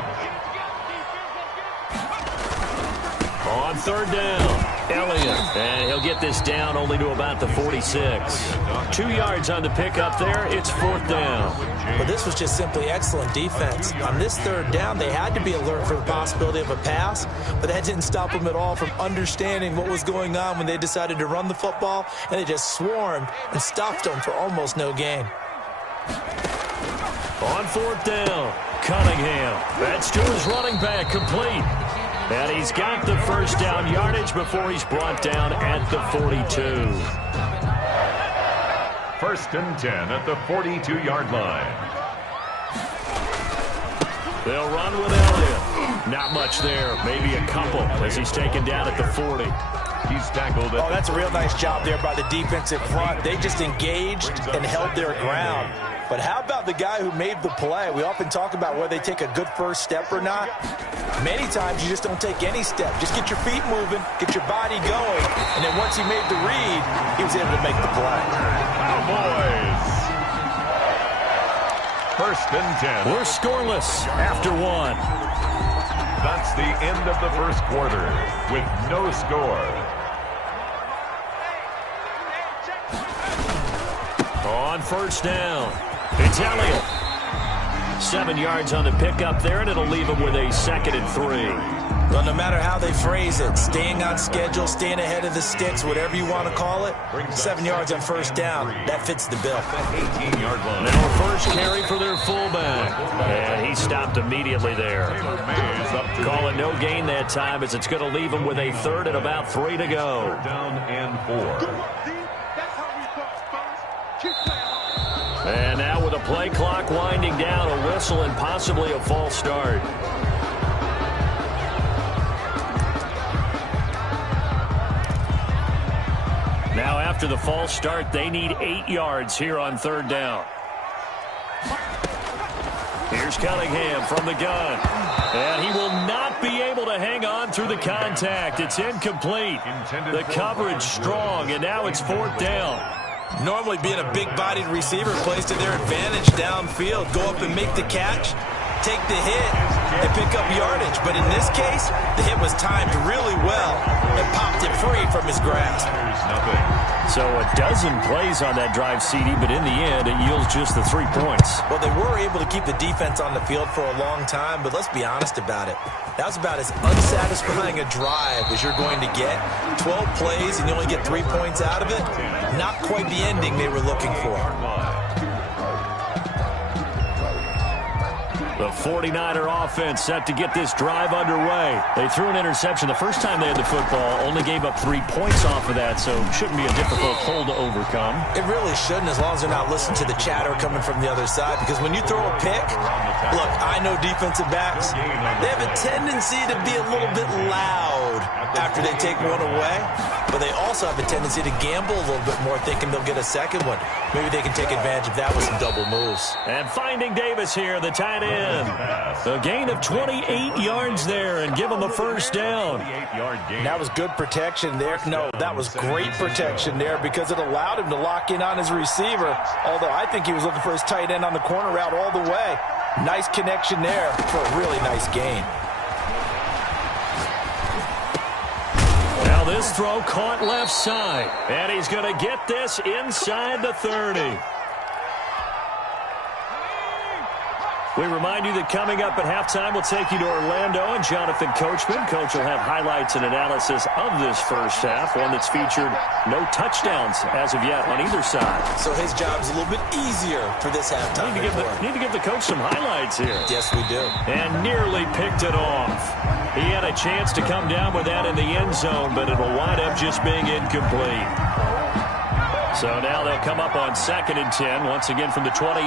On 3rd down, Elliott. And he'll get this down only to about the 46. 2 yards on the pickup there. It's 4th down. But this was just simply excellent defense. On this 3rd down, they had to be alert for the possibility of a pass, but that didn't stop them at all from understanding what was going on when they decided to run the football, and they just swarmed and stopped them for almost no gain. On 4th down, Cunningham. That's to his running back, complete. And he's got the first down yardage before he's brought down at the 42. 1st and 10 at the 42-yard line. They'll run with Elliott. Not much there. Maybe a couple as he's taken down at the 40. He's tackled it. Oh, that's a real nice job there by the defensive front. They just engaged and held their ground. But how about the guy who made the play? We often talk about whether they take a good first step or not. Many times you just don't take any step. Just get your feet moving, get your body going, and then once he made the read, he was able to make the play. Cowboys. 1st and 10. We're scoreless after 1. That's the end of the first quarter with no score. On 1st down, it's Elliott. 7 yards on the pickup there, and it'll leave him with a 2nd and 3. Well, no matter how they phrase it, staying on schedule, staying ahead of the sticks, whatever you want to call it, 7 yards on 1st down, that fits the bill. 18-yard line. Now first carry for their fullback. And he stopped immediately there. Call it no gain that time as it's going to leave him with a 3rd and about 3 to go. 3rd down and 4. And now with a play clock winding down, a whistle and possibly a false start. Now after the false start, they need 8 yards here on 3rd down. Here's Cunningham from the gun. And he will not be able to hang on through the contact. It's incomplete. The coverage strong, and now it's 4th down. Normally being a big-bodied receiver plays to their advantage downfield. Go up and make the catch, take the hit, and pick up yardage. But in this case, the hit was timed really well and popped it free from his grasp. So a dozen plays on that drive, CD, but in the end, it yields just the 3 points. Well, they were able to keep the defense on the field for a long time, but let's be honest about it. That was about as unsatisfying a drive as you're going to get. 12 plays and you only get 3 points out of it. Not quite the ending they were looking for. The 49er offense set to get this drive underway. They threw an interception the first time they had the football, only gave up 3 points off of that, so shouldn't be a difficult hole to overcome. It really shouldn't, as long as they're not listening to the chatter coming from the other side, because when you throw a pick, look, I know defensive backs, they have a tendency to be a little bit loud after they take one away, but they also have a tendency to gamble a little bit more, thinking they'll get a second one. Maybe they can take advantage of that with some double moves. And finding Davis here, the tight end. A gain of 28 yards there and give him a 1st down. That was good protection there. No, that was great protection there because it allowed him to lock in on his receiver, although I think he was looking for his tight end on the corner route all the way. Nice connection there for a really nice gain. Now this throw caught left side, and he's going to get this inside the 30. We remind you that coming up at halftime, we'll take you to Orlando and Jonathan Coachman. Coach will have highlights and analysis of this first half, one that's featured no touchdowns as of yet on either side. So his job's a little bit easier for this halftime. Need to give the coach some highlights here. Yes, we do. And nearly picked it off. He had a chance to come down with that in the end zone, but it'll wind up just being incomplete. So now they'll come up on 2nd and 10, once again from the 28.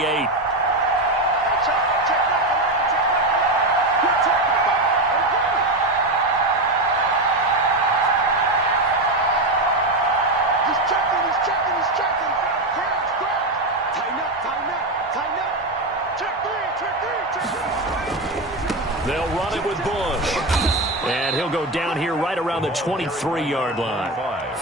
They'll run it with Bush. And he'll go down here right around the 23-yard line.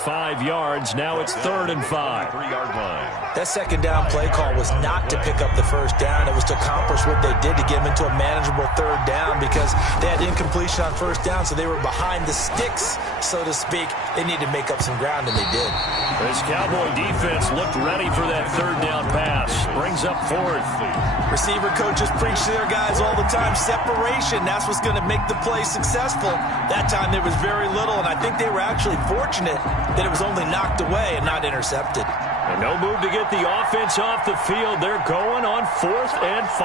5 yards. Now it's 3rd and 5. 3-yard line. That 2nd down play call was not to pick up the 1st down. It was to accomplish what they did to get them into a manageable 3rd down because they had incompletion on 1st down, so they were behind the sticks, so to speak. They needed to make up some ground, and they did. This Cowboy defense looked ready for that 3rd down pass. Brings up 4th. Receiver coaches preach to their guys all the time. Separation, that's what's going to make the play successful. That time there was very little, and I think they were actually fortunate that it was only knocked away and not intercepted. And no move to get the offense off the field. They're going on 4th and 5.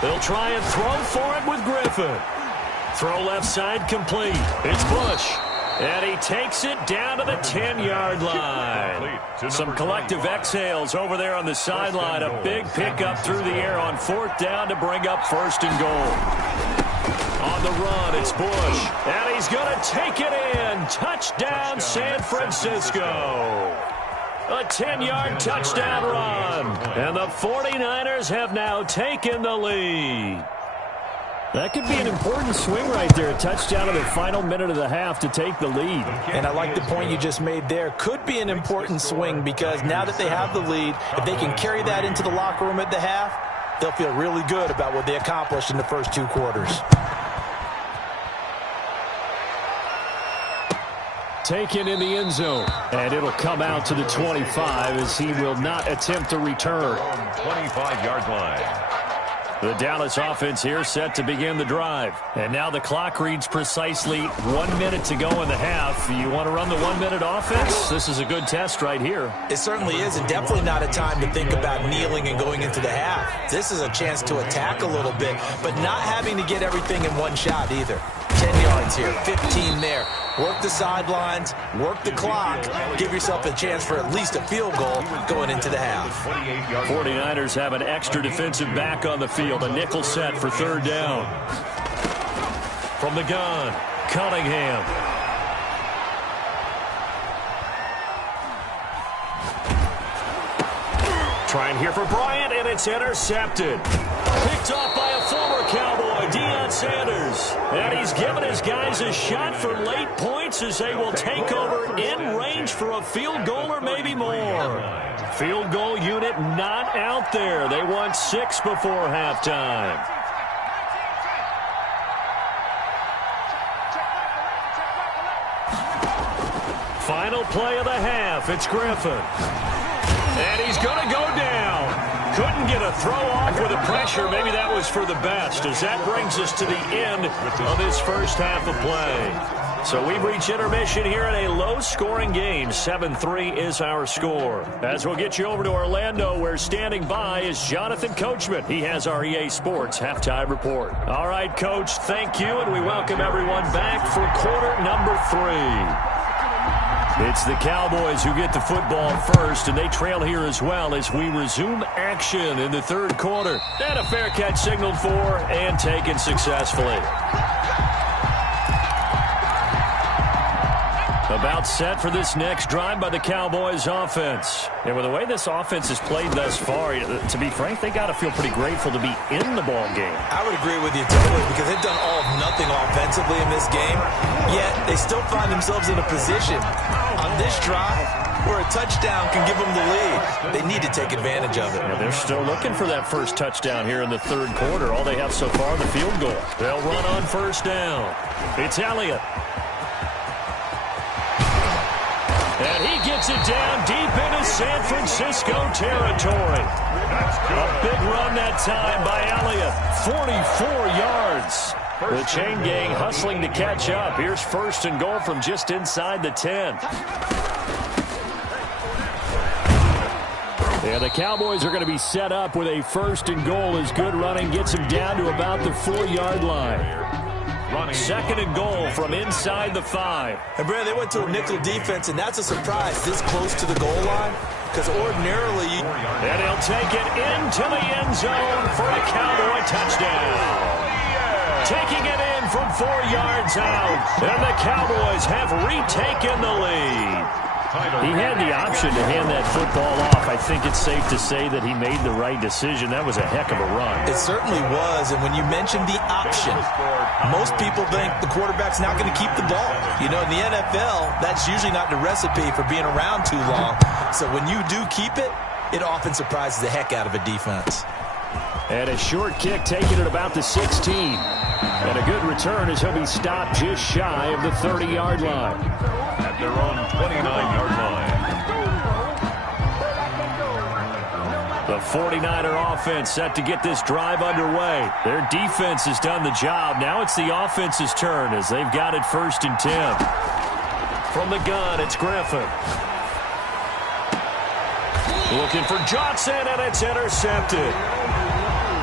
They'll try and throw for it with Griffin. Throw left side complete. It's Bush. And he takes it down to the 10-yard line. Some collective exhales over there on the sideline. A big pickup through the air on 4th down to bring up 1st and goal. On the run, it's Bush. And he's going to take it in. Touchdown, San Francisco. A 10-yard touchdown run. And the 49ers have now taken the lead. That could be an important swing right there. A touchdown in the final minute of the half to take the lead. And I like the point you just made there. Could be an important swing because now that they have the lead, if they can carry that into the locker room at the half, they'll feel really good about what they accomplished in the first 2 quarters. Taken in the end zone. And it'll come out to the 25 as he will not attempt to return. 25-yard line. The Dallas offense here set to begin the drive. And now the clock reads precisely 1 minute to go in the half. You want to run the 1-minute offense? This is a good test right here. It certainly is, and definitely not a time to think about kneeling and going into the half. This is a chance to attack a little bit, but not having to get everything in one shot either. 10 yards here, 15 there. Work the sidelines, work the clock, give yourself a chance for at least a field goal going into the half. 49ers have an extra defensive back on the field, a nickel set for third down. From the gun, Cunningham. Trying here for Bryant, and it's intercepted. Picked off by a former Cowboy, Deion Sanders. And he's given his guys a shot for late points as they will take over in range for a field goal or maybe more. Field goal unit not out there. They want 6 before halftime. Final play of the half. It's Griffin. And he's going to go down. Couldn't get a throw off with the pressure. Maybe that was for the best, as that brings us to the end of this first half of play. So we've reached intermission here in a low-scoring game. 7-3 is our score. As we'll get you over to Orlando, where standing by is Jonathan Coachman. He has our EA Sports halftime report. All right, Coach, thank you, and we welcome everyone back for quarter number 3. It's the Cowboys who get the football first, and they trail here as well as we resume action in the third quarter. And a fair catch signaled for and taken successfully. About set for this next drive by the Cowboys offense. And with the way this offense has played thus far, to be frank, they got to feel pretty grateful to be in the ball game. I would agree with you totally because they've done all of nothing offensively in this game, yet they still find themselves in a position on this drive where a touchdown can give them the lead. They need to take advantage of it. Yeah, they're still looking for that first touchdown here in the third quarter. All they have so far, the field goal. They'll run on first down. It's Elliott. And he gets it down deep into San Francisco territory. A big run that time by Elliott. 44 yards. The chain gang hustling to catch up. Here's first and goal from just inside the 10. And the Cowboys are going to be set up with a first and goal as good running gets them down to about the 4-yard line. Second and goal from inside the 5. And, Brad, they went to a nickel defense, and that's a surprise this close to the goal line because ordinarily and he'll take it into the end zone for a Cowboy touchdown. Taking it in from 4 yards out, and the Cowboys have retaken the lead. He had the option to hand that football off. I think it's safe to say that he made the right decision. That was a heck of a run. It certainly was, and when you mentioned the option, most people think the quarterback's not going to keep the ball. You know, in the NFL, that's usually not the recipe for being around too long. So when you do keep it, it often surprises the heck out of a defense. And a short kick taken at about the 16. And a good return as he'll be stopped just shy of the 30-yard line. At their own 29-yard line. The 49er offense set to get this drive underway. Their defense has done the job. Now it's the offense's turn as they've got it first and 10. From the gun, it's Griffin. Looking for Johnson, and it's intercepted.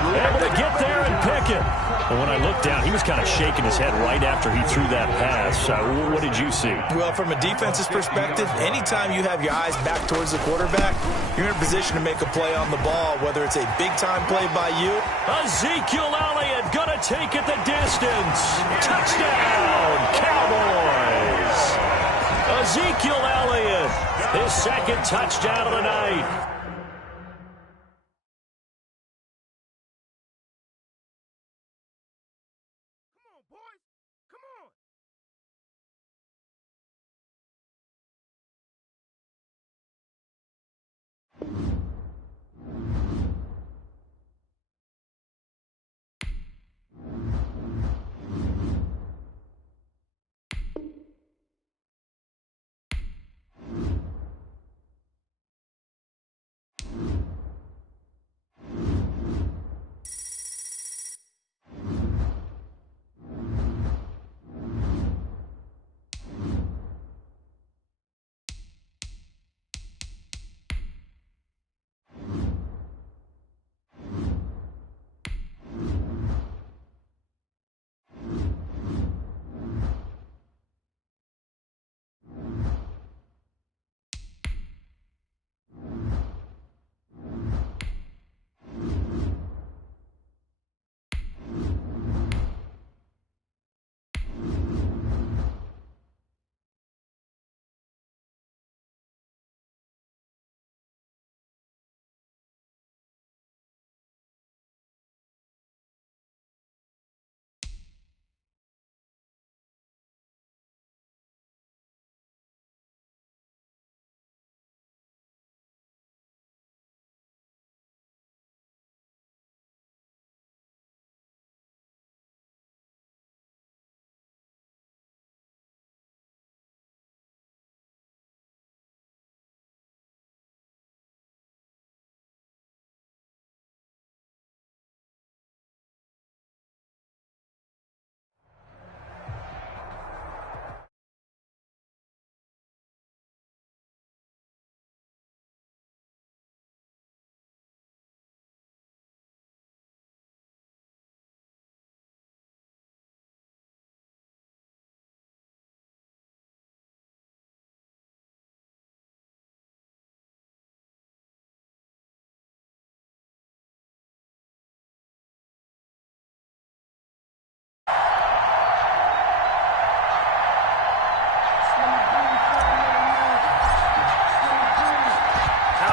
Able to get there and pick it. And when I looked down, he was kind of shaking his head right after he threw that pass. What did you see? Well, from a defense's perspective, anytime you have your eyes back towards the quarterback, you're in a position to make a play on the ball, whether it's a big-time play by you. Ezekiel Elliott going to take it the distance. Touchdown, Cowboys. Ezekiel Elliott, his the second touchdown of the night.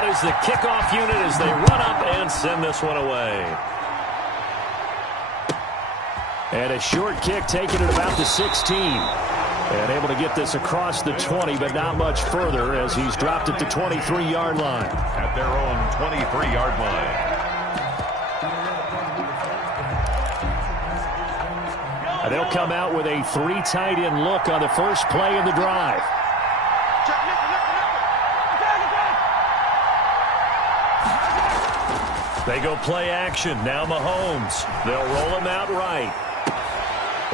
Is the kickoff unit as they run up and send this one away. And a short kick taken at about the 16. And able to get this across the 20, but not much further as he's dropped at the 23-yard line. At their own 23-yard line. And they'll come out with a 3 tight end look on the first play of the drive. They go play action. Now Mahomes. They'll roll him out right.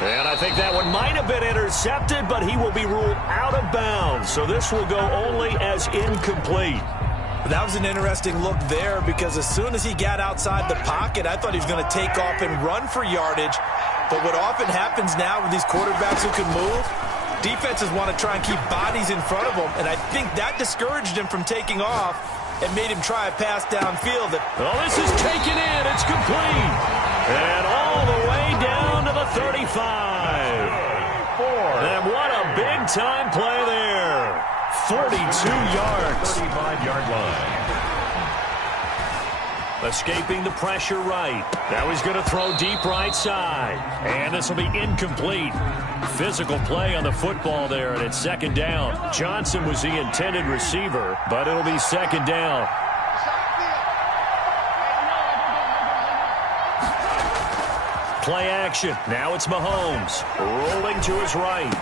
And I think that one might have been intercepted, but he will be ruled out of bounds. So this will go only as incomplete. That was an interesting look there because as soon as he got outside the pocket, I thought he was going to take off and run for yardage. But what often happens now with these quarterbacks who can move, defenses want to try and keep bodies in front of them. And I think that discouraged him from taking off and made him try a pass downfield. Oh, this is taken in. It's complete. And all the way down to the 35. And what a big-time play there. 42 yards. 35-yard line. Escaping the pressure right. Now he's going to throw deep right side. And this will be incomplete. Physical play on the football there, and it's second down. Johnson was the intended receiver, but it'll be second down. Play action. Now it's Mahomes. Rolling to his right.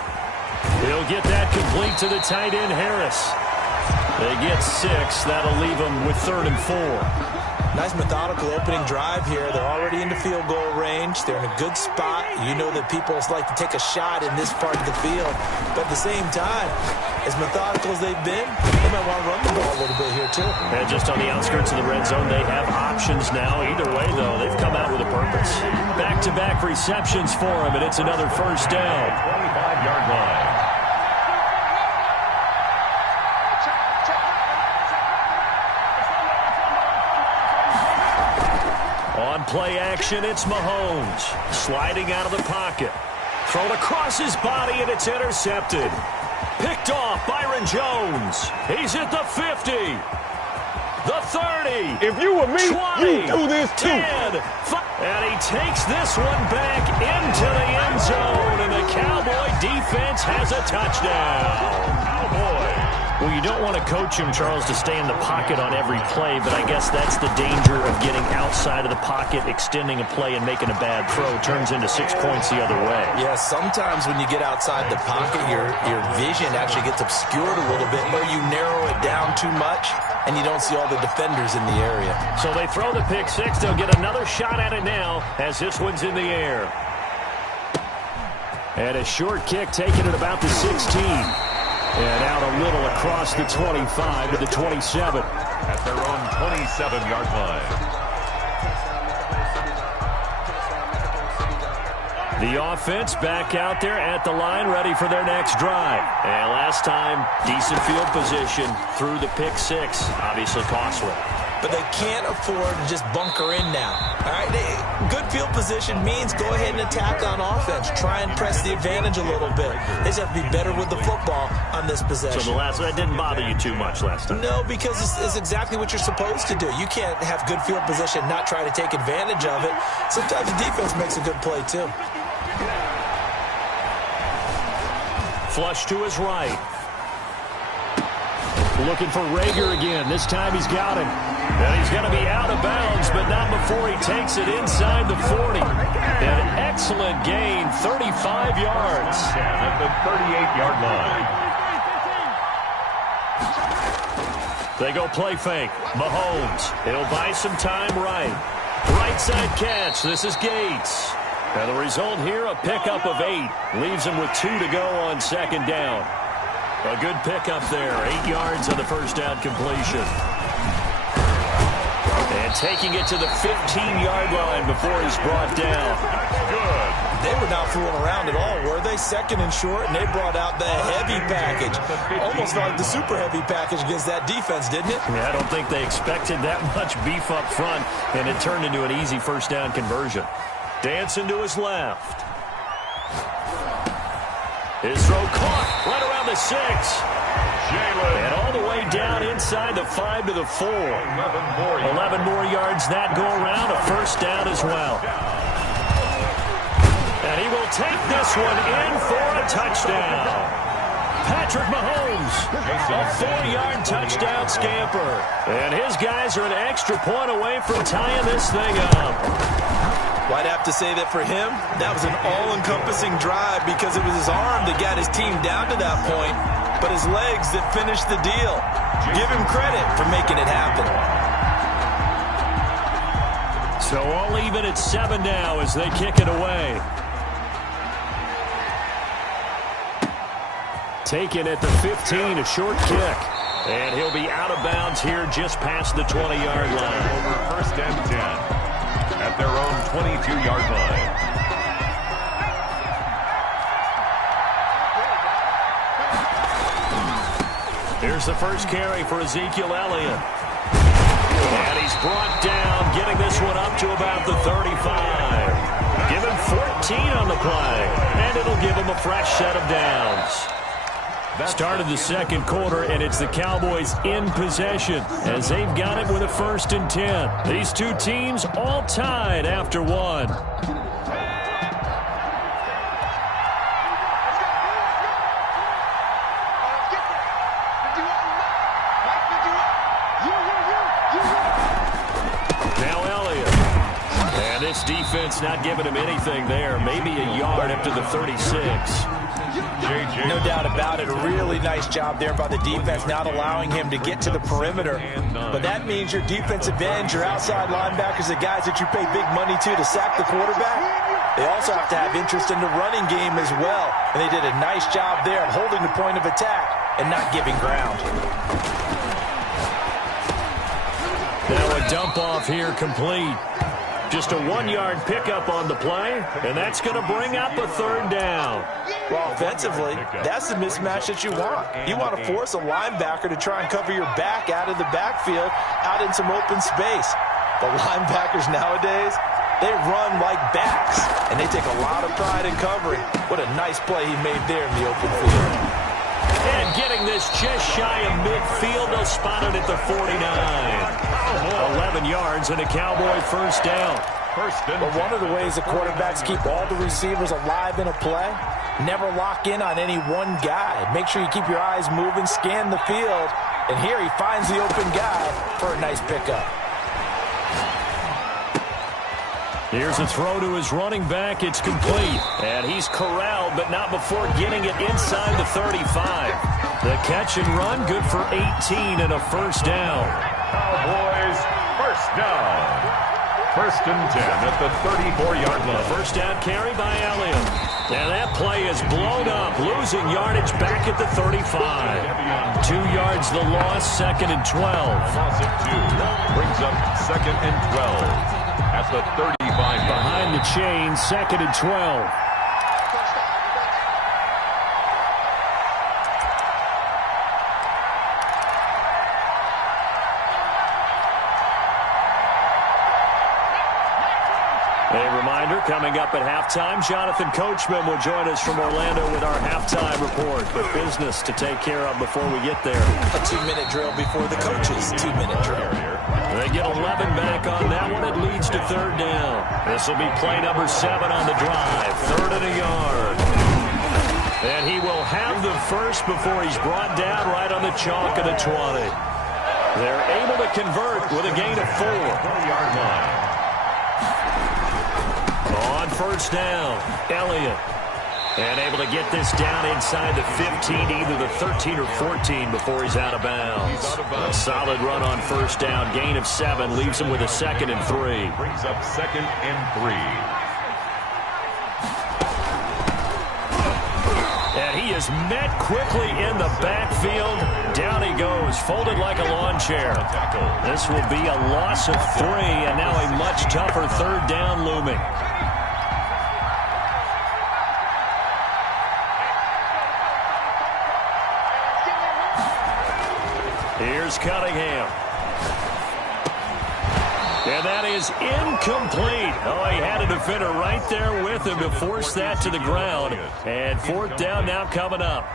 He'll get that complete to the tight end, Harris. They get 6. That'll leave them with 3rd and 4. Nice methodical opening drive here. They're already into field goal range. They're in a good spot. You know that people like to take a shot in this part of the field. But at the same time, as methodical as they've been, they might want to run the ball a little bit here too. And just on the outskirts of the red zone, they have options now. Either way, though, they've come out with a purpose. Back-to-back receptions for him, and it's another first down. 25-yard line. On play action, it's Mahomes. Sliding out of the pocket. Thrown across his body, and it's intercepted. Picked off Byron Jones. He's at the 50. The 30. If you were me, 20, you'd do this too. 10, 5, and he takes this one back into the end zone, and the Cowboy defense has a touchdown. Cowboy. Well, you don't want to coach him, Charles, to stay in the pocket on every play, but I guess that's the danger of getting outside of the pocket, extending a play, and making a bad throw. Turns into 6 points the other way. Yeah, sometimes when you get outside the pocket, your vision actually gets obscured a little bit, or you narrow it down too much, and you don't see all the defenders in the area. So they throw the pick six. They'll get another shot at it now as this one's in the air. And a short kick taken at about the 16. And out a little across the 25 to the 27. At their own 27-yard line. The offense back out there at the line, ready for their next drive. And last time, decent field position through the pick six. Obviously costly. But they can't afford to just bunker in now. All right, good field position means go ahead and attack on offense. Try and press the advantage a little bit. They just have to be better with the football on this possession. So that didn't bother you too much last time? No, because it's exactly what you're supposed to do. You can't have good field position, not try to take advantage of it. Sometimes the defense makes a good play too. Flush to his right. Looking for Rager again. This time he's got him. And he's going to be out of bounds, but not before he takes it inside the 40. An excellent gain, 35 yards. At the 38-yard line. They go play fake. Mahomes. He'll buy some time right. Right side catch. This is Gates. And the result here, a pickup of 8. Leaves him with 2 to go on second down. A good pickup there. 8 yards on the first down completion. And taking it to the 15-yard line before he's brought down. Good. They were not fooling around at all, were they? Second and short, and they brought out the heavy package. Almost like the super heavy package against that defense, didn't it? Yeah, I don't think they expected that much beef up front, and it turned into an easy first down conversion. Dancing to his left. His throw caught right around the 6. And all the way down inside the 5 to the 4. 11 more yards that go around. A first down as well. And he will take this one in for a touchdown. Patrick Mahomes, a 4-yard touchdown scamper. And his guys are an extra point away from tying this thing up. Well, I'd have to say that for him, that was an all-encompassing drive because it was his arm that got his team down to that point, but his legs that finished the deal. Give him credit for making it happen. So all even at 7 now as they kick it away. Taken at the 15, a short kick. And he'll be out of bounds here just past the 20-yard line. Over first and 10 at their own 22-yard line. Here's the first carry for Ezekiel Elliott. And he's brought down, getting this one up to about the 35. Give him 14 on the play, and it'll give him a fresh set of downs. Started the second quarter, and it's the Cowboys in possession as they've got it with a 1st and 10. These two teams all tied after one. Now Elliott. And this defense not giving him anything there. Maybe a yard up to the 36. No doubt about it. A really nice job there by the defense, not allowing him to get to the perimeter. But that means your defensive ends, your outside linebackers, the guys that you pay big money to sack the quarterback, they also have to have interest in the running game as well. And they did a nice job there of holding the point of attack and not giving ground. Now a dump off here complete. Just a 1-yard pickup on the play, and that's going to bring up a 3rd down. Well, offensively, that's the mismatch that you want. You want to force a linebacker to try and cover your back out of the backfield, out in some open space. The linebackers nowadays, they run like backs, and they take a lot of pride in covering. What a nice play he made there in the open field. getting this just shy of midfield. They'll spot it at the 49. 11 yards and a Cowboy first down. But one of the ways the quarterbacks keep all the receivers alive in a play, never lock in on any one guy. Make sure you keep your eyes moving, scan the field, and here he finds the open guy for a nice pickup. Here's a throw to his running back. It's complete. And he's corralled, but not before getting it inside the 35. The catch and run, good for 18 and a first down. Cowboys, first down. First and 10 at the 34-yard line. First down carry by Elliott. And that play is blown up, losing yardage back at the 35. 2 yards the loss, second and 12. Loss of 2 brings up second and 12 at the 35. Behind the chain, second and 12. A reminder, coming up at halftime, Jonathan Coachman will join us from Orlando with our halftime report. But business to take care of before we get there. A 2-minute drill before the coaches' 2-minute drill. They get 11 back on that one. It leads to third down. This will be play number 7 on the drive. 3rd and a yard. And he will have the first before he's brought down right on the chalk of the 20. They're able to convert with a gain of 4. 20-yard line. On first down, Elliott. And able to get this down inside the 15, either the 13 or 14 before he's out of bounds. A solid run on first down. Gain of 7 leaves him with a second and 3. Brings up second and 3. And he is met quickly in the backfield. Down he goes, folded like a lawn chair. This will be a loss of 3, and now a much tougher third down looming. Here's Cunningham. And that is incomplete. Oh, he had a defender right there with him to force that to the ground. And fourth down now coming up.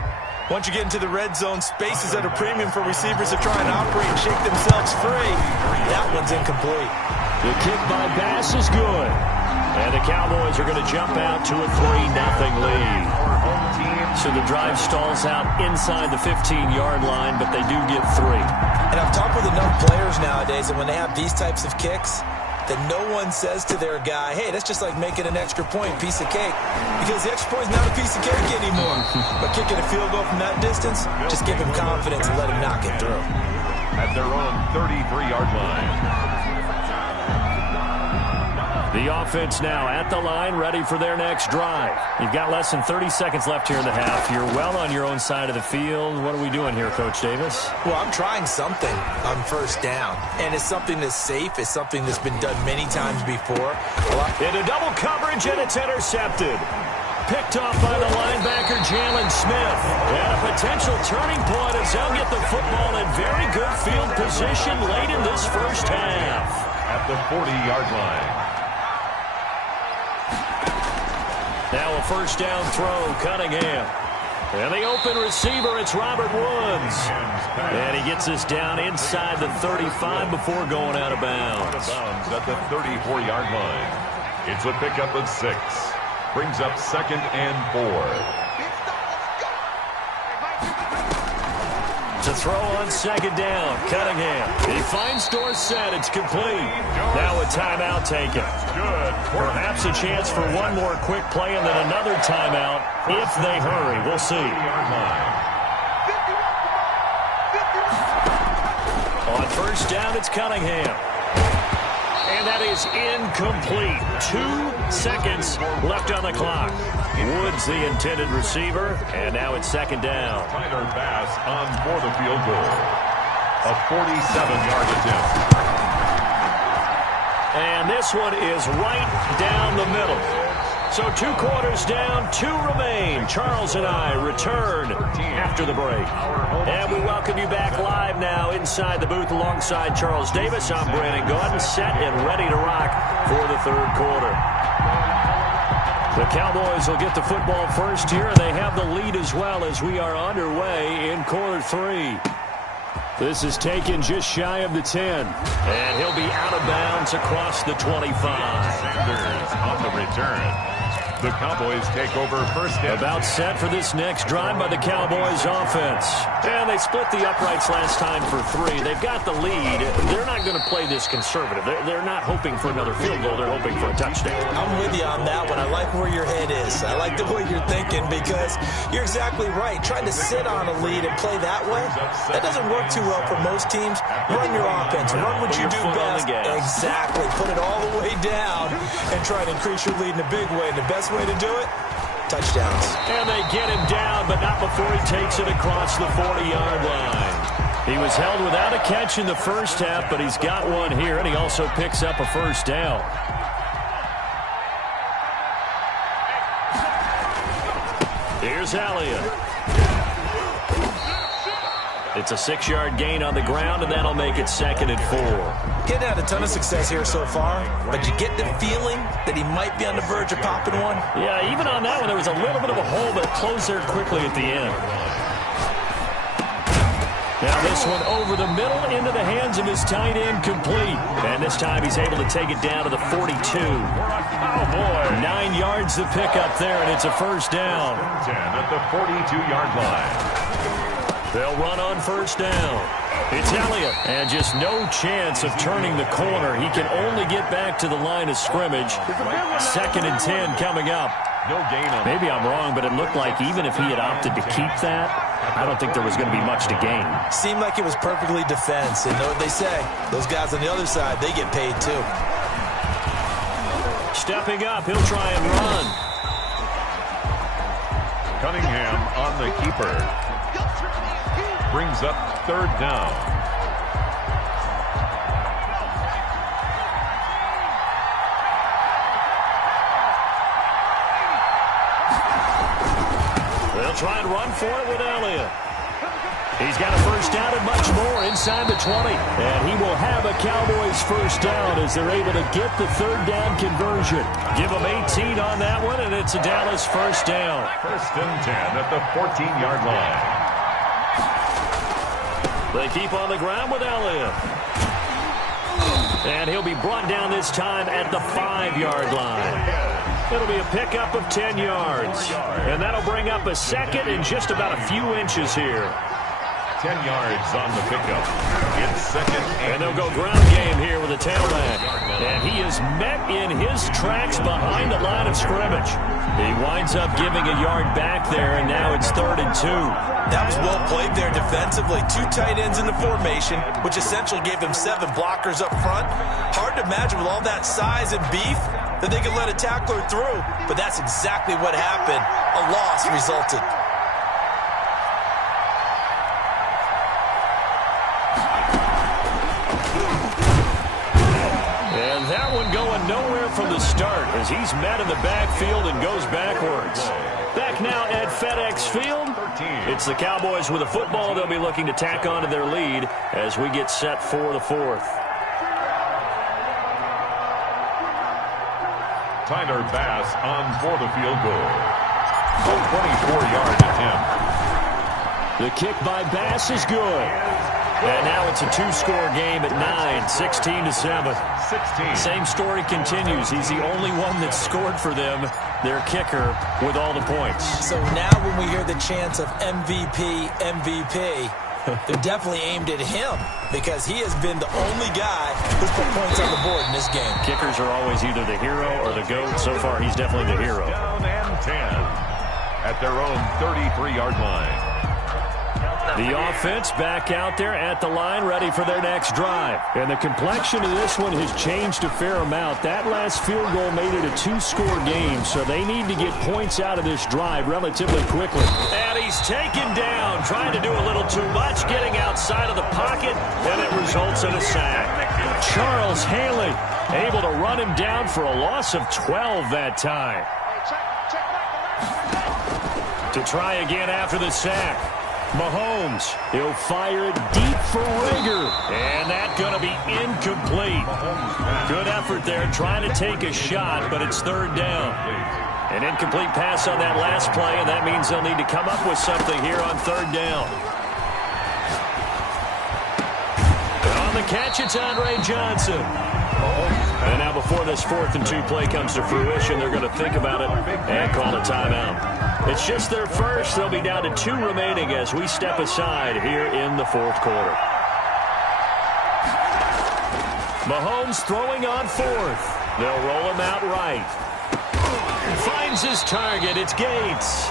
Once you get into the red zone, space is at a premium for receivers to try and operate and shake themselves free. That one's incomplete. The kick by Bass is good. And the Cowboys are going to jump out to a 3-0 lead. So the drive stalls out inside the 15-yard line, but they do get 3. And I've talked with enough players nowadays that when they have these types of kicks, that no one says to their guy, hey, that's just like making an extra point, piece of cake. Because the extra point is not a piece of cake anymore. But kicking a field goal from that distance, just give him confidence and let him knock it through. At their own 33-yard line. The offense now at the line, ready for their next drive. You've got less than 30 seconds left here in the half. You're well on your own side of the field. What are we doing here, Coach Davis? Well, I'm trying something on first down. And it's something that's safe. It's something that's been done many times before. Into double coverage, and it's intercepted. Picked off by the linebacker, Jalen Smith. And a potential turning point as they'll get the football in very good field position late in this first half. At the 40-yard line. Now a first down throw, Cunningham. And the open receiver, it's Robert Woods. And he gets this down inside the 35 before going out of bounds. At the 34-yard line. It's a pickup of 6. Brings up second and 4. To throw on second down, Cunningham. He finds Dorsett. It's complete. Now a timeout taken. Perhaps a chance for one more quick play and then another timeout if they hurry. We'll see. On first down, it's Cunningham. And that is incomplete. 2 seconds left on the clock. Woods, the intended receiver, and now it's second down. Tyler Bass on for the field goal. A 47-yard attempt. And this one is right down the middle. So 2 quarters down, 2 remain. Charles and I return after the break. And we welcome you back live now inside the booth alongside Charles Davis. I'm Brandon Gaudin, set and ready to rock for the third quarter. The Cowboys will get the football first here. They have the lead as well as we are underway in quarter 3. This is taken just shy of the 10. And he'll be out of bounds across the 25. Sanders on the return. The Cowboys take over first down. About set for this next drive by the Cowboys offense. And they split the uprights last time for 3. They've got the lead. They're not going to play this conservative. They're not hoping for another field goal. They're hoping for a touchdown. I'm with you on that one. I like where your head is. I like the way you're thinking because you're exactly right. Trying to sit on a lead and play that way, that doesn't work too well for most teams. Run your offense. Run what you do best. Exactly. Put it all the way down and try to increase your lead in a big way. And the best way to do it, touchdowns. And they get him down, but not before he takes it across the 40-yard line. He was held without a catch in the first half, but he's got one here, and he also picks up a first down. Here's Elliott. It's a 6-yard gain on the ground, and that'll make it 2nd and 4. Getting had a ton of success here so far, but you get the feeling that he might be on the verge of popping one. Yeah, even on that one, there was a little bit of a hole, but it closed there quickly at the end. Now this one over the middle into the hands of his tight end, complete. And this time he's able to take it down to the 42. Oh, boy. 9 yards to pick up there, and it's a first down. 10 at the 42-yard line. They'll run on first down. It's Elliott, and just no chance of turning the corner. He can only get back to the line of scrimmage. 2nd and 10 coming up. No gain on. Maybe I'm wrong, but it looked like even if he had opted to keep that, I don't think there was going to be much to gain. Seemed like it was perfectly defense, and know what they say. Those guys on the other side, they get paid too. Stepping up, he'll try and run. Cunningham on the keeper. Brings up 3rd down. They'll try and run for it with Elliott. He's got a first down and much more inside the 20. And he will have a Cowboys first down as they're able to get the 3rd down conversion. Give them 18 on that one, and it's a Dallas first down. 1st and 10 at the 14-yard line. They keep on the ground with Elliott. And he'll be brought down this time at the 5-yard line. It'll be a pickup of 10 yards. And that'll bring up a 2nd and just about a few inches here. 10 yards on the pickup. It's 2nd and they'll go ground game here with a tailback. And he is met in his tracks behind the line of scrimmage. He winds up giving a yard back there, and now it's 3rd and 2. That was well played there defensively. 2 tight ends in the formation, which essentially gave him 7 blockers up front. Hard to imagine with all that size and beef that they could let a tackler through. But that's exactly what happened. A loss resulted. And that one going nowhere from the start as he's met in the backfield and goes backwards. Back now at FedEx Field. It's the Cowboys with a football. They'll be looking to tack on to their lead as we get set for the 4th. Tyler Bass on for the field goal. A 24-yard attempt. The kick by Bass is good. And now it's a 2-score game at 9, 16-7. 16. Same story continues. He's the only one that scored for them, their kicker, with all the points. So now when we hear the chants of MVP, they're definitely aimed at him because he has been the only guy who's put points on the board in this game. Kickers are always either the hero or the GOAT. So far, he's definitely the hero. Down and 10 at their own 33-yard line. The offense back out there at the line, ready for their next drive. And the complexion of this one has changed a fair amount. That last field goal made it a 2-score game, so they need to get points out of this drive relatively quickly. And he's taken down, trying to do a little too much, getting outside of the pocket, and it results in a sack. Charles Haley able to run him down for a loss of 12 that time. To try again after the sack. Mahomes, he'll fire it deep for Rager, and that's going to be incomplete. Good effort there, trying to take a shot, but it's 3rd down. An incomplete pass on that last play, and that means they'll need to come up with something here on third down. And on the catch, it's Andre Johnson. And now before this 4th and 2 play comes to fruition, they're going to think about it and call a timeout. It's just their first. They'll be down to 2 remaining as we step aside here in the 4th quarter. Mahomes throwing on 4th. They'll roll him out right. Finds his target. It's Gates.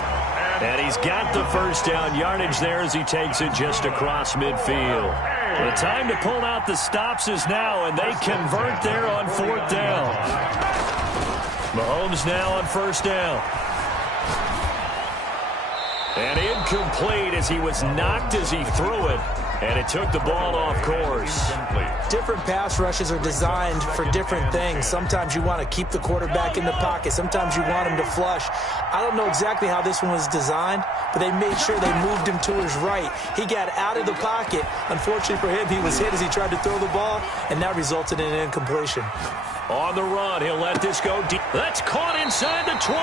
And he's got the first down yardage there as he takes it just across midfield. The time to pull out the stops is now, and they convert there on 4th down. Mahomes now on 1st down. And incomplete as he was knocked as he threw it. And it took the ball off course. Different pass rushes are designed for different things. Sometimes you want to keep the quarterback in the pocket. Sometimes you want him to flush. I don't know exactly how this one was designed, but they made sure they moved him to his right. He got out of the pocket. Unfortunately for him, he was hit as he tried to throw the ball, and that resulted in an incompletion. On the run, he'll let this go deep. That's caught inside the 20.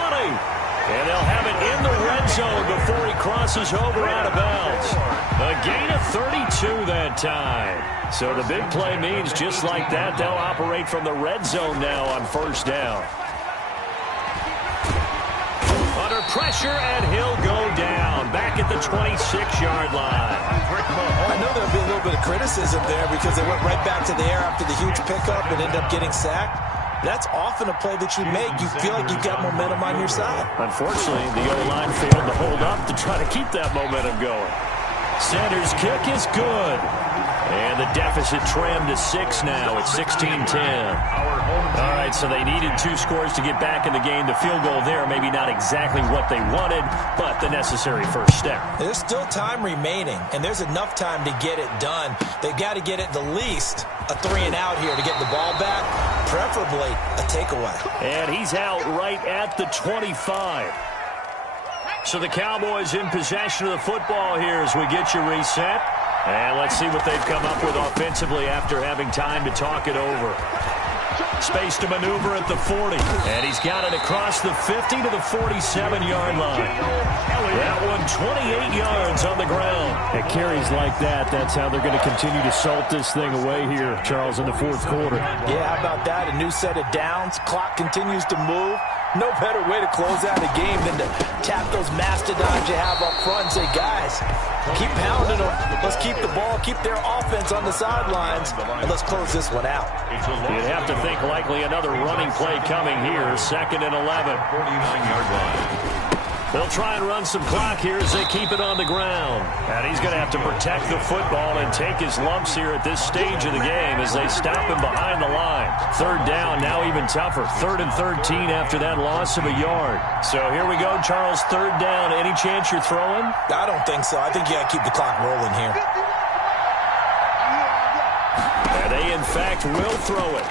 And they'll have it in the red zone before he crosses over out of bounds. A gain of 32 that time. So the big play means just like that, they'll operate from the red zone now on 1st down. Under pressure, and he'll go down back at the 26-yard line. I know there'll be a little bit of criticism there because they went right back to the air after the huge pickup and ended up getting sacked. That's often a play that you make. You feel like you've got momentum on your side. Unfortunately, the O-line failed to hold up to try to keep that momentum going. Sanders' kick is good. And the deficit trimmed to 6 now. It's 16-10. All right, so they needed 2 scores to get back in the game. The field goal there, maybe not exactly what they wanted, but the necessary first step. There's still time remaining, and there's enough time to get it done. They've got to get it the least a 3-and-out here to get the ball back, preferably a takeaway. And he's out right at the 25. So the Cowboys in possession of the football here as we get you reset. And let's see what they've come up with offensively after having time to talk it over. Space to maneuver at the 40. And he's got it across the 50 to the 47-yard line. That one 28 yards on the ground. At carries like that, that's how they're going to continue to salt this thing away here, Charles, in the 4th quarter. Yeah, how about that? A new set of downs. Clock continues to move. No better way to close out a game than to tap those mastodons you have up front and say, guys, keep pounding them. Let's keep the ball, keep their offense on the sidelines, and let's close this one out. You'd have to think likely another running play coming here. 2nd and 11. 49-yard line. They'll try and run some clock here as they keep it on the ground. And he's going to have to protect the football and take his lumps here at this stage of the game as they stop him behind the line. 3rd down, now even tougher. 3rd and 13 after that loss of a yard. So here we go, Charles, 3rd down. Any chance you're throwing? I don't think so. I think you got to keep the clock rolling here. And they, in fact, will throw it.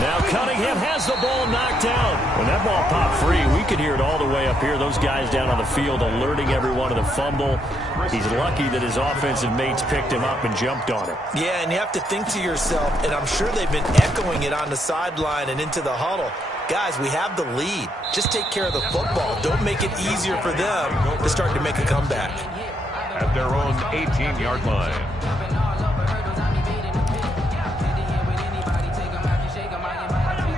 Now Cunningham has the ball knocked out. When that ball popped free, we could hear it all the way up here. Those guys down on the field alerting everyone of the fumble. He's lucky that his offensive mates picked him up and jumped on it. Yeah, and you have to think to yourself, and I'm sure they've been echoing it on the sideline and into the huddle. Guys, we have the lead. Just take care of the football. Don't make it easier for them to start to make a comeback. At their own 18-yard line.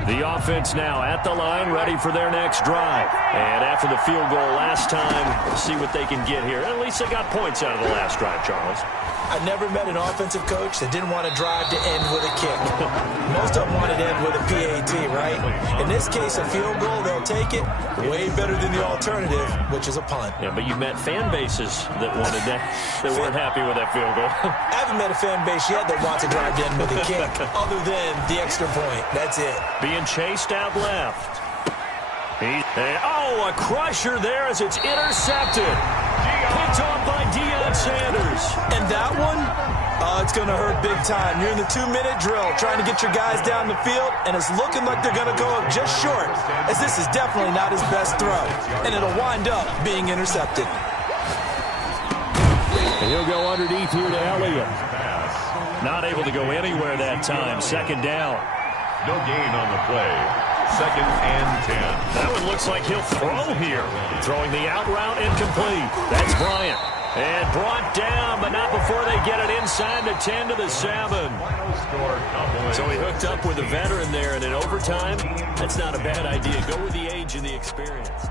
The offense now at the line, ready for their next drive. And after the field goal last time, see what they can get here. At least they got points out of the last drive, Charles. I never met an offensive coach that didn't want to drive to end with a kick. Most of them wanted to end with a PAT, right? In this case, a field goal, they'll take it. Way better than the alternative, which is a punt. Yeah, but you met fan bases that wanted that, that weren't happy with that field goal. I haven't met a fan base yet that wants to drive to end with a kick, other than the extra point. That's it. Being chased out left. A crusher there as it's intercepted. Picked off by Deion Sanders. And that one, it's going to hurt big time. You're in the 2-minute drill trying to get your guys down the field, and it's looking like they're going to go up just short, as this is definitely not his best throw. And it'll wind up being intercepted. And he'll go underneath here to Elliott. Not able to go anywhere that time. 2nd down. No gain on the play. 2nd and 10. That one looks like he'll throw here. Throwing the out route incomplete. That's Bryant. And brought down, but not before they get it inside the 10 to the 7. So he hooked up with a veteran there, and in overtime, that's not a bad idea. Go with the age and the experience.